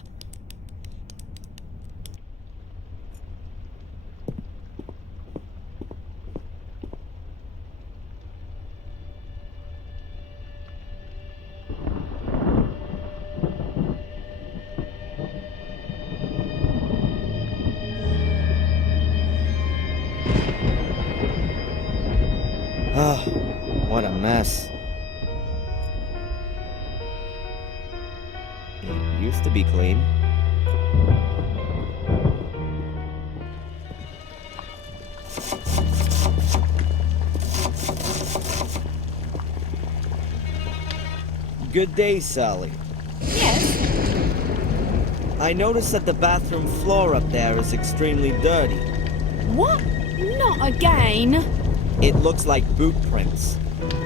Ah, what a mess. It used to be clean. Good day, Sally. Yes? I noticed that the bathroom floor up there is extremely dirty. What? Not again! It looks like boot prints.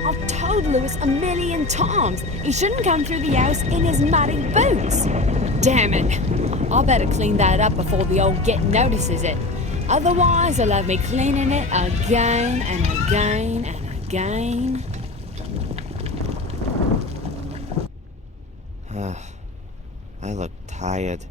I've told Lewis a million times he shouldn't come through the house in his muddy boots. Damn it. I better clean that up before the old git notices it. Otherwise, he'll have me cleaning it again and again and again. I look tired.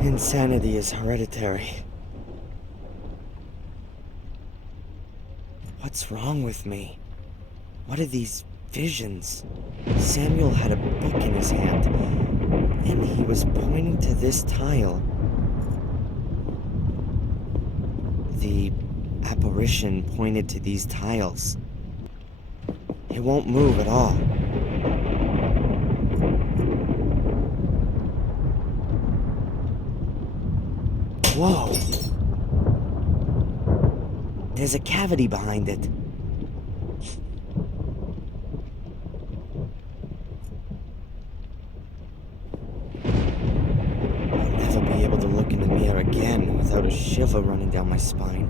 Insanity is hereditary. What's wrong with me? What are these visions? Samuel had a book in his hand, and he was pointing to this tile. The apparition pointed to these tiles. It won't move at all. Whoa! There's a cavity behind it. I'll never be able to look in the mirror again without a shiver running down my spine.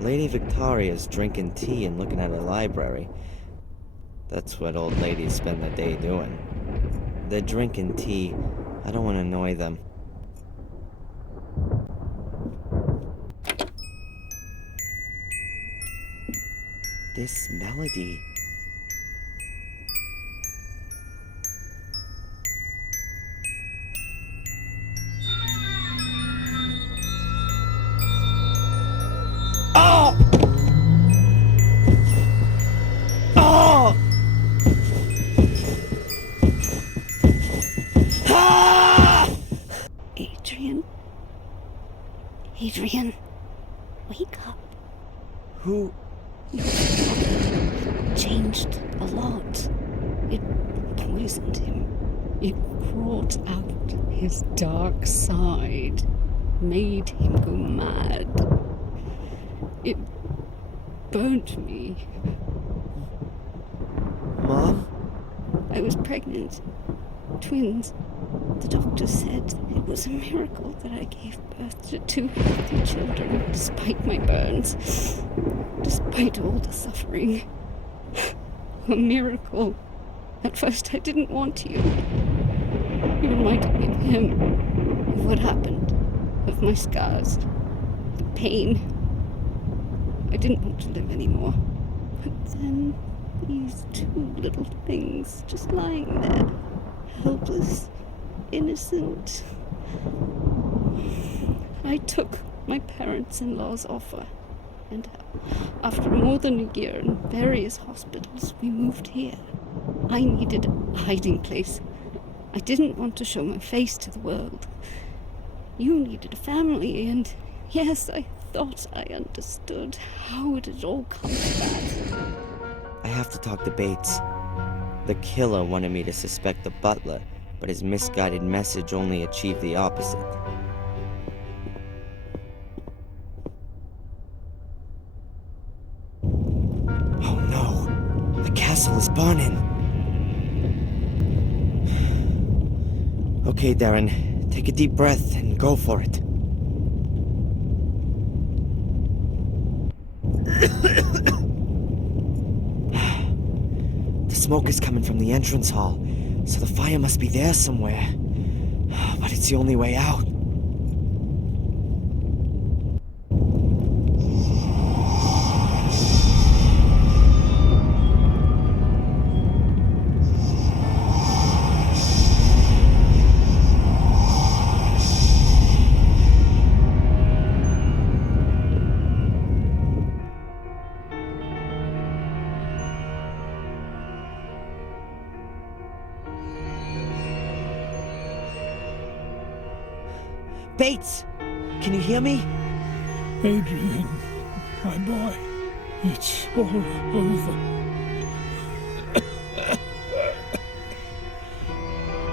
Lady Victoria's drinking tea and looking at her library. That's what old ladies spend the day doing. They're drinking tea. I don't want to annoy them. This melody. Adrian, wake up. Who? Your father changed a lot. It poisoned him. It brought out his dark side, made him go mad. It burnt me. Mom? I was pregnant. Twins. The doctor said it was a miracle that I gave birth to 2 healthy children, despite my burns, despite all the suffering. A miracle. At first I didn't want you. You reminded me of him, of what happened, of my scars, the pain. I didn't want to live anymore. But then, these 2 little things just lying there, helpless, innocent. I took my parents-in-law's offer, and after more than a year in various hospitals, we moved here. I needed a hiding place. I didn't want to show my face to the world. You needed a family, and yes, I thought I understood how it had all come to that. I have to talk to Bates. The killer wanted me to suspect the butler, but his misguided message only achieved the opposite. Oh no! The castle is burning! Okay, Darren, take a deep breath and go for it. The smoke is coming from the entrance hall, so the fire must be there somewhere. But it's the only way out. Bates! Can you hear me? Adrian, my boy, it's all over.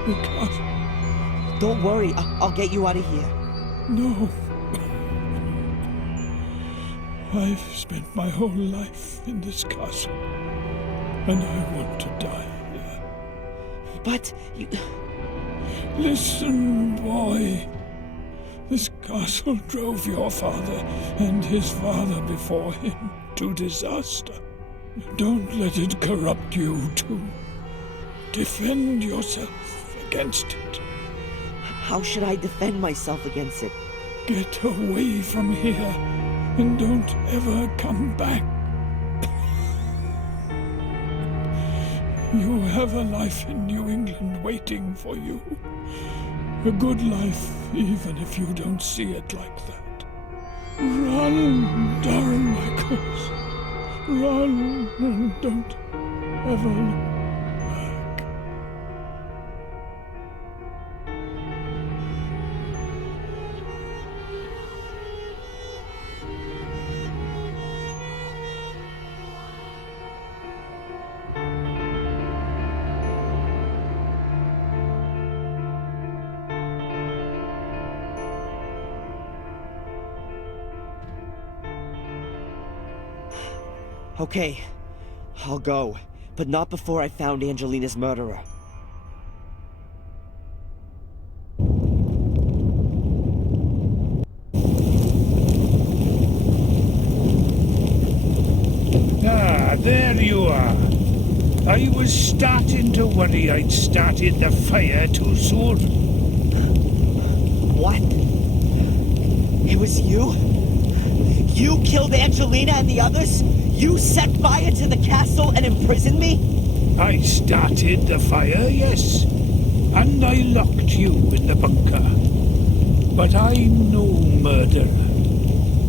The castle. Don't worry, I'll get you out of here. No. I've spent my whole life in this castle, and I want to die here. But you... Listen, boy. This castle drove your father and his father before him to disaster. Don't let it corrupt you too. Defend yourself against it. How should I defend myself against it? Get away from here and don't ever come back. You have a life in New England waiting for you. A good life, even if you don't see it like that. Run, Darren Michaels. Run and don't ever look back. Okay, I'll go, but not before I found Angelina's murderer. Ah, there you are. I was starting to worry I'd started the fire too soon. What? It was you? You killed Angelina and the others? You set fire to the castle and imprisoned me? I started the fire, yes. And I locked you in the bunker. But I'm no murderer.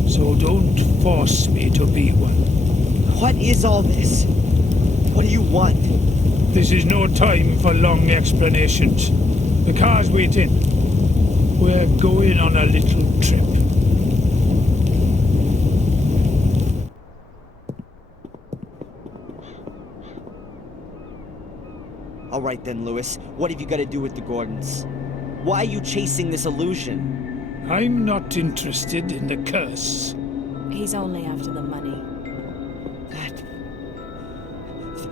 So don't force me to be one. What is all this? What do you want? This is no time for long explanations. The car's waiting. We're going on a little trip. Alright then, Lewis. What have you got to do with the Gordons? Why are you chasing this illusion? I'm not interested in the curse. He's only after the money.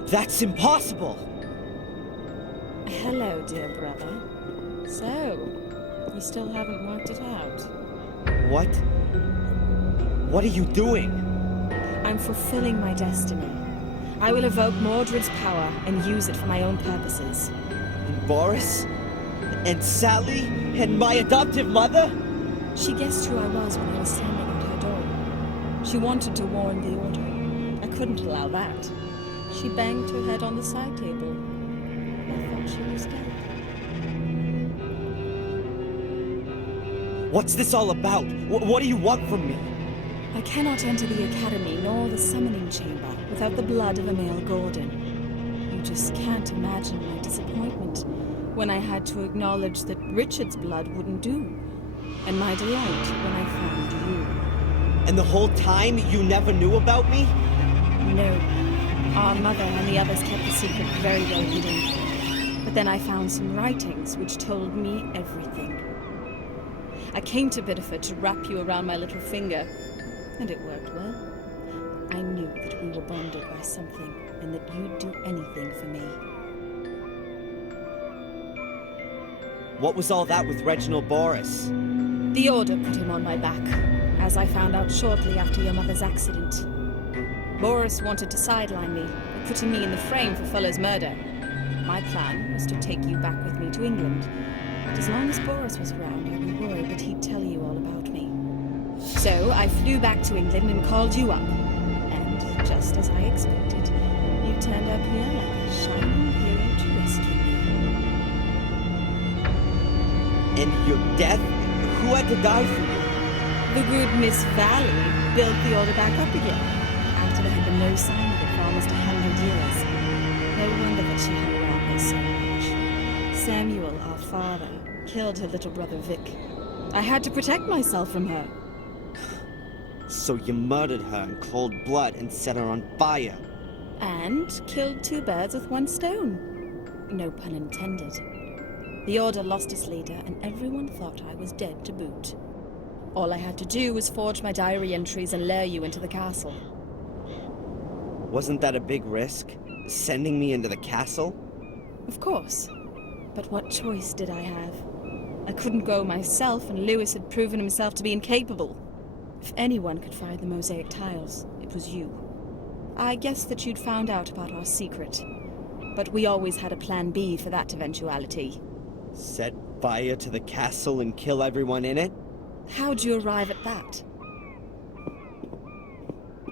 That's impossible! Hello, dear brother. So, you still haven't worked it out? What? What are you doing? I'm fulfilling my destiny. I will evoke Mordred's power and use it for my own purposes. And Boris? And Sally? And my adoptive mother? She guessed who I was when I was standing at her door. She wanted to warn the Order. I couldn't allow that. She banged her head on the side table. I thought she was dead. What's this all about? What do you want from me? I cannot enter the Academy nor the Summoning Chamber without the blood of Emil Gordon. You just can't imagine my disappointment when I had to acknowledge that Richard's blood wouldn't do, and my delight when I found you. And the whole time you never knew about me? No. Our mother and the others kept the secret very well hidden. But then I found some writings which told me everything. I came to Biddeford to wrap you around my little finger, and it worked well. I knew that we were bonded by something, and that you'd do anything for me. What was all that with Reginald Boris? The Order put him on my back, as I found out shortly after your mother's accident. Boris wanted to sideline me, putting me in the frame for Fuller's murder. My plan was to take you back with me to England. But as long as Boris was around, I was worried that he'd tell you all about me. So I flew back to England and called you up. And just as I expected, you turned up here like a shining hero to rescue me. And your death? Who had to die for you? The good Miss Valley built the Order back up again, after there had been no sign of it for almost 100 years. No wonder that she hung around here so much. Samuel, our father, killed her little brother Vic. I had to protect myself from her. So you murdered her in cold blood and set her on fire. And killed two birds with one stone. No pun intended. The Order lost its leader, and everyone thought I was dead to boot. All I had to do was forge my diary entries and lure you into the castle. Wasn't that a big risk? Sending me into the castle? Of course. But what choice did I have? I couldn't go myself, and Lewis had proven himself to be incapable. If anyone could find the mosaic tiles, it was you. I guessed that you'd found out about our secret, but we always had a plan B for that eventuality. Set fire to the castle and kill everyone in it? How'd you arrive at that?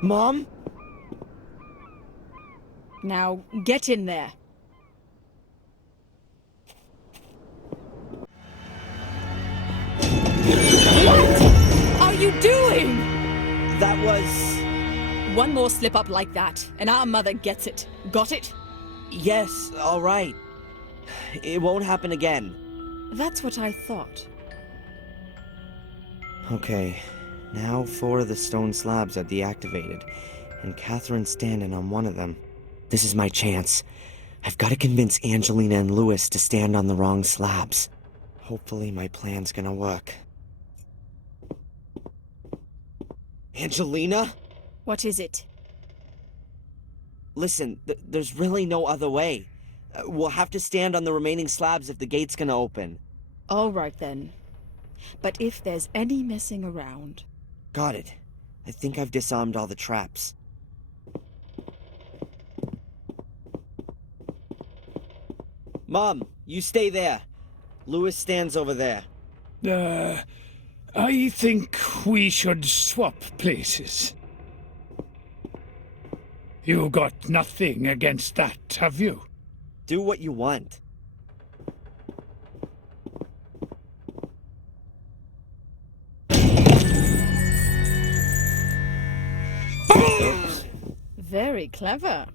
Mom? Now, get in there. What are you doing? That was... One more slip up like that, and our mother gets it. Got it? Yes, all right. It won't happen again. That's what I thought. Okay, now 4 of the stone slabs are deactivated, and Catherine's standing on one of them. This is my chance. I've got to convince Angelina and Lewis to stand on the wrong slabs. Hopefully my plan's gonna work. Angelina? What is it? Listen, there's really no other way. We'll have to stand on the remaining slabs if the gate's gonna open. All right, then. But if there's any messing around... Got it. I think I've disarmed all the traps. Mom, you stay there. Lewis stands over there. I think we should swap places. You got nothing against that, have you? Do what you want. Very clever.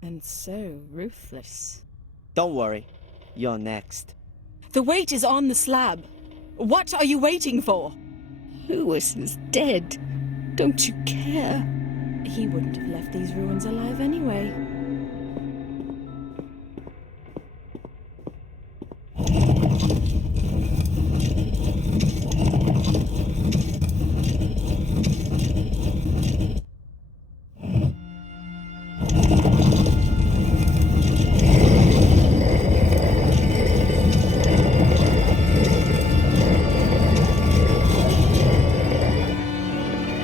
And so ruthless. Don't worry. You're next. The weight is on the slab. What are you waiting for? Lewis is dead. Don't you care? He wouldn't have left these ruins alive anyway.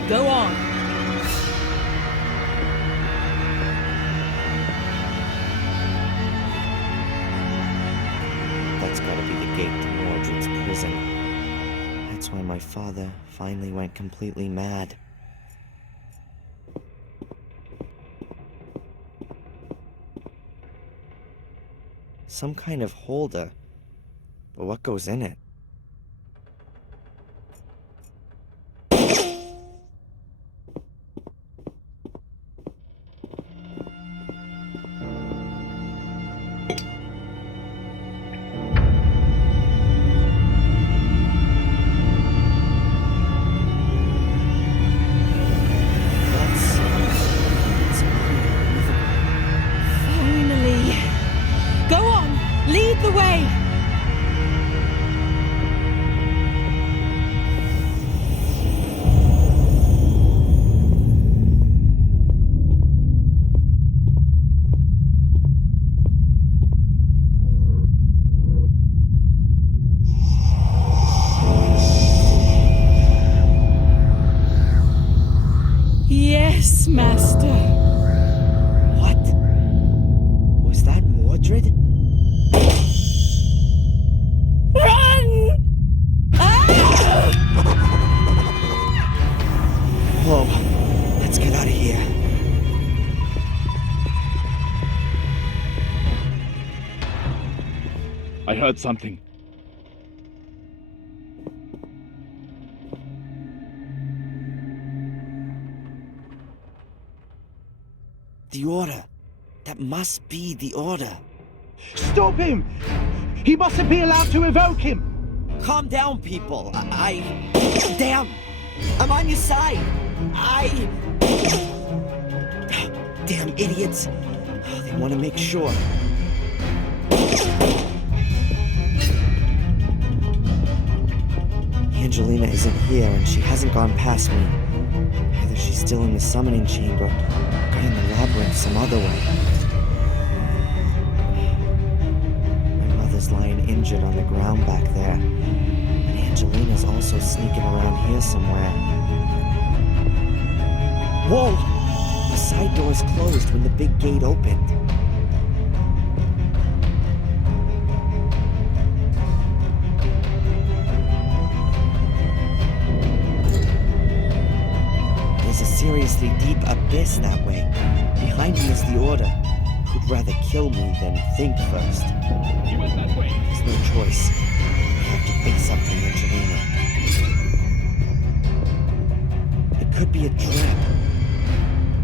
Go on. That's gotta be the gate to Mordred's prison. That's why my father finally went completely mad. Some kind of holder. But what goes in it? Finally. Go on, lead the way. Yes, Master. What? Was that Mordred? Run! Whoa. Let's get out of here. I heard something. The Order. That must be the Order. Stop him! He mustn't be allowed to evoke him! Calm down, people. Damn! I'm on your side. Damn idiots. They want to make sure. Angelina isn't here, and she hasn't gone past me. Either she's still in the summoning chamber, or got in the labyrinth some other way. My mother's lying injured on the ground back there, and Angelina's also sneaking around here somewhere. Whoa! The side doors closed when the big gate opened. There's a seriously deep abyss that way. Behind me is the Order, who'd rather kill me than think first. He was that way. There's no choice. I have to face up to Angelina. It could be a trap.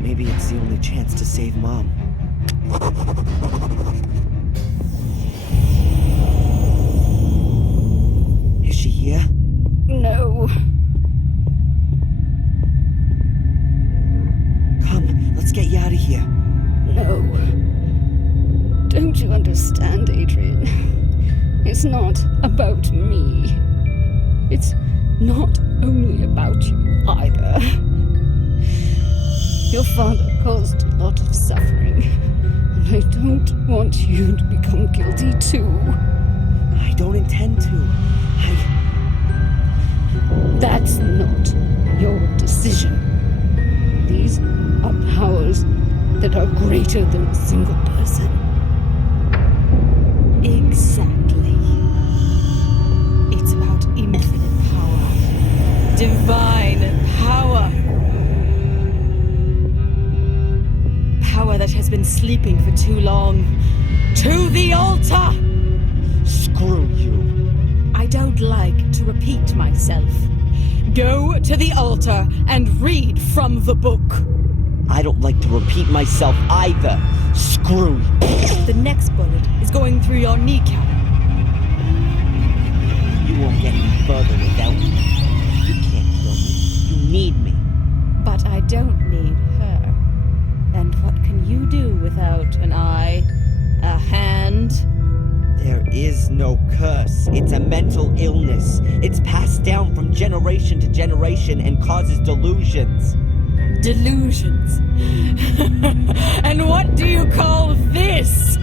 Maybe it's the only chance to save Mom. Is she here? No. Come, let's get you out of here. No. Don't you understand, Adrian? It's not about me. It's not only about you either. Your father caused a lot of suffering, and I don't want you to become guilty too. I don't intend to. That's not your decision. These are powers that are greater than a single person. Exactly. It's about infinite power. Divine power. Power that has been sleeping for too long. To the altar! Screw you. I don't like to repeat myself. Go to the altar and read from the book. I don't like to repeat myself either. Screw you. The next bullet is going through your kneecap. You won't get me. further without me. You can't kill me. You need me. But I don't need her. And what can you do without an eye, a hand? There is no curse. It's a mental illness. It's passed down from generation to generation and causes delusions. Delusions. And what do you call this?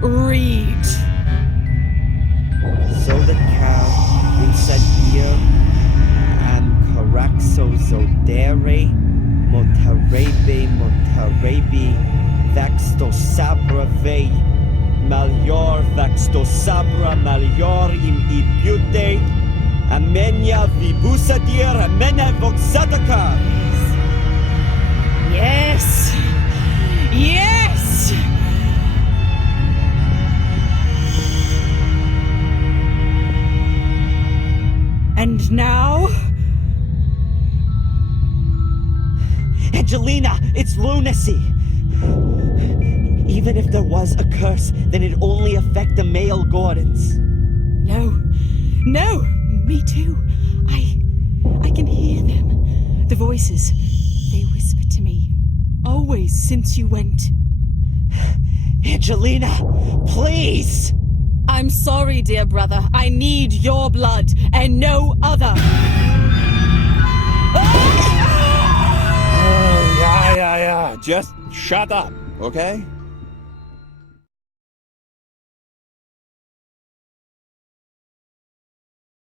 Read. So the cow said here, am caraxo zodere, motarebe, vaxto sabra ve, malior vaxto sabra malior im ibute, amenia vibusadir, amena voxataka. Yes! Yes! And now? Angelina, it's lunacy! Even if there was a curse, then it'd only affect the male Gordons. No. No! Me too. I can hear them. The voices. They whisper to me. Always since you went. Angelina, please! I'm sorry, dear brother. I need your blood and no other. Yeah. Just shut up, okay?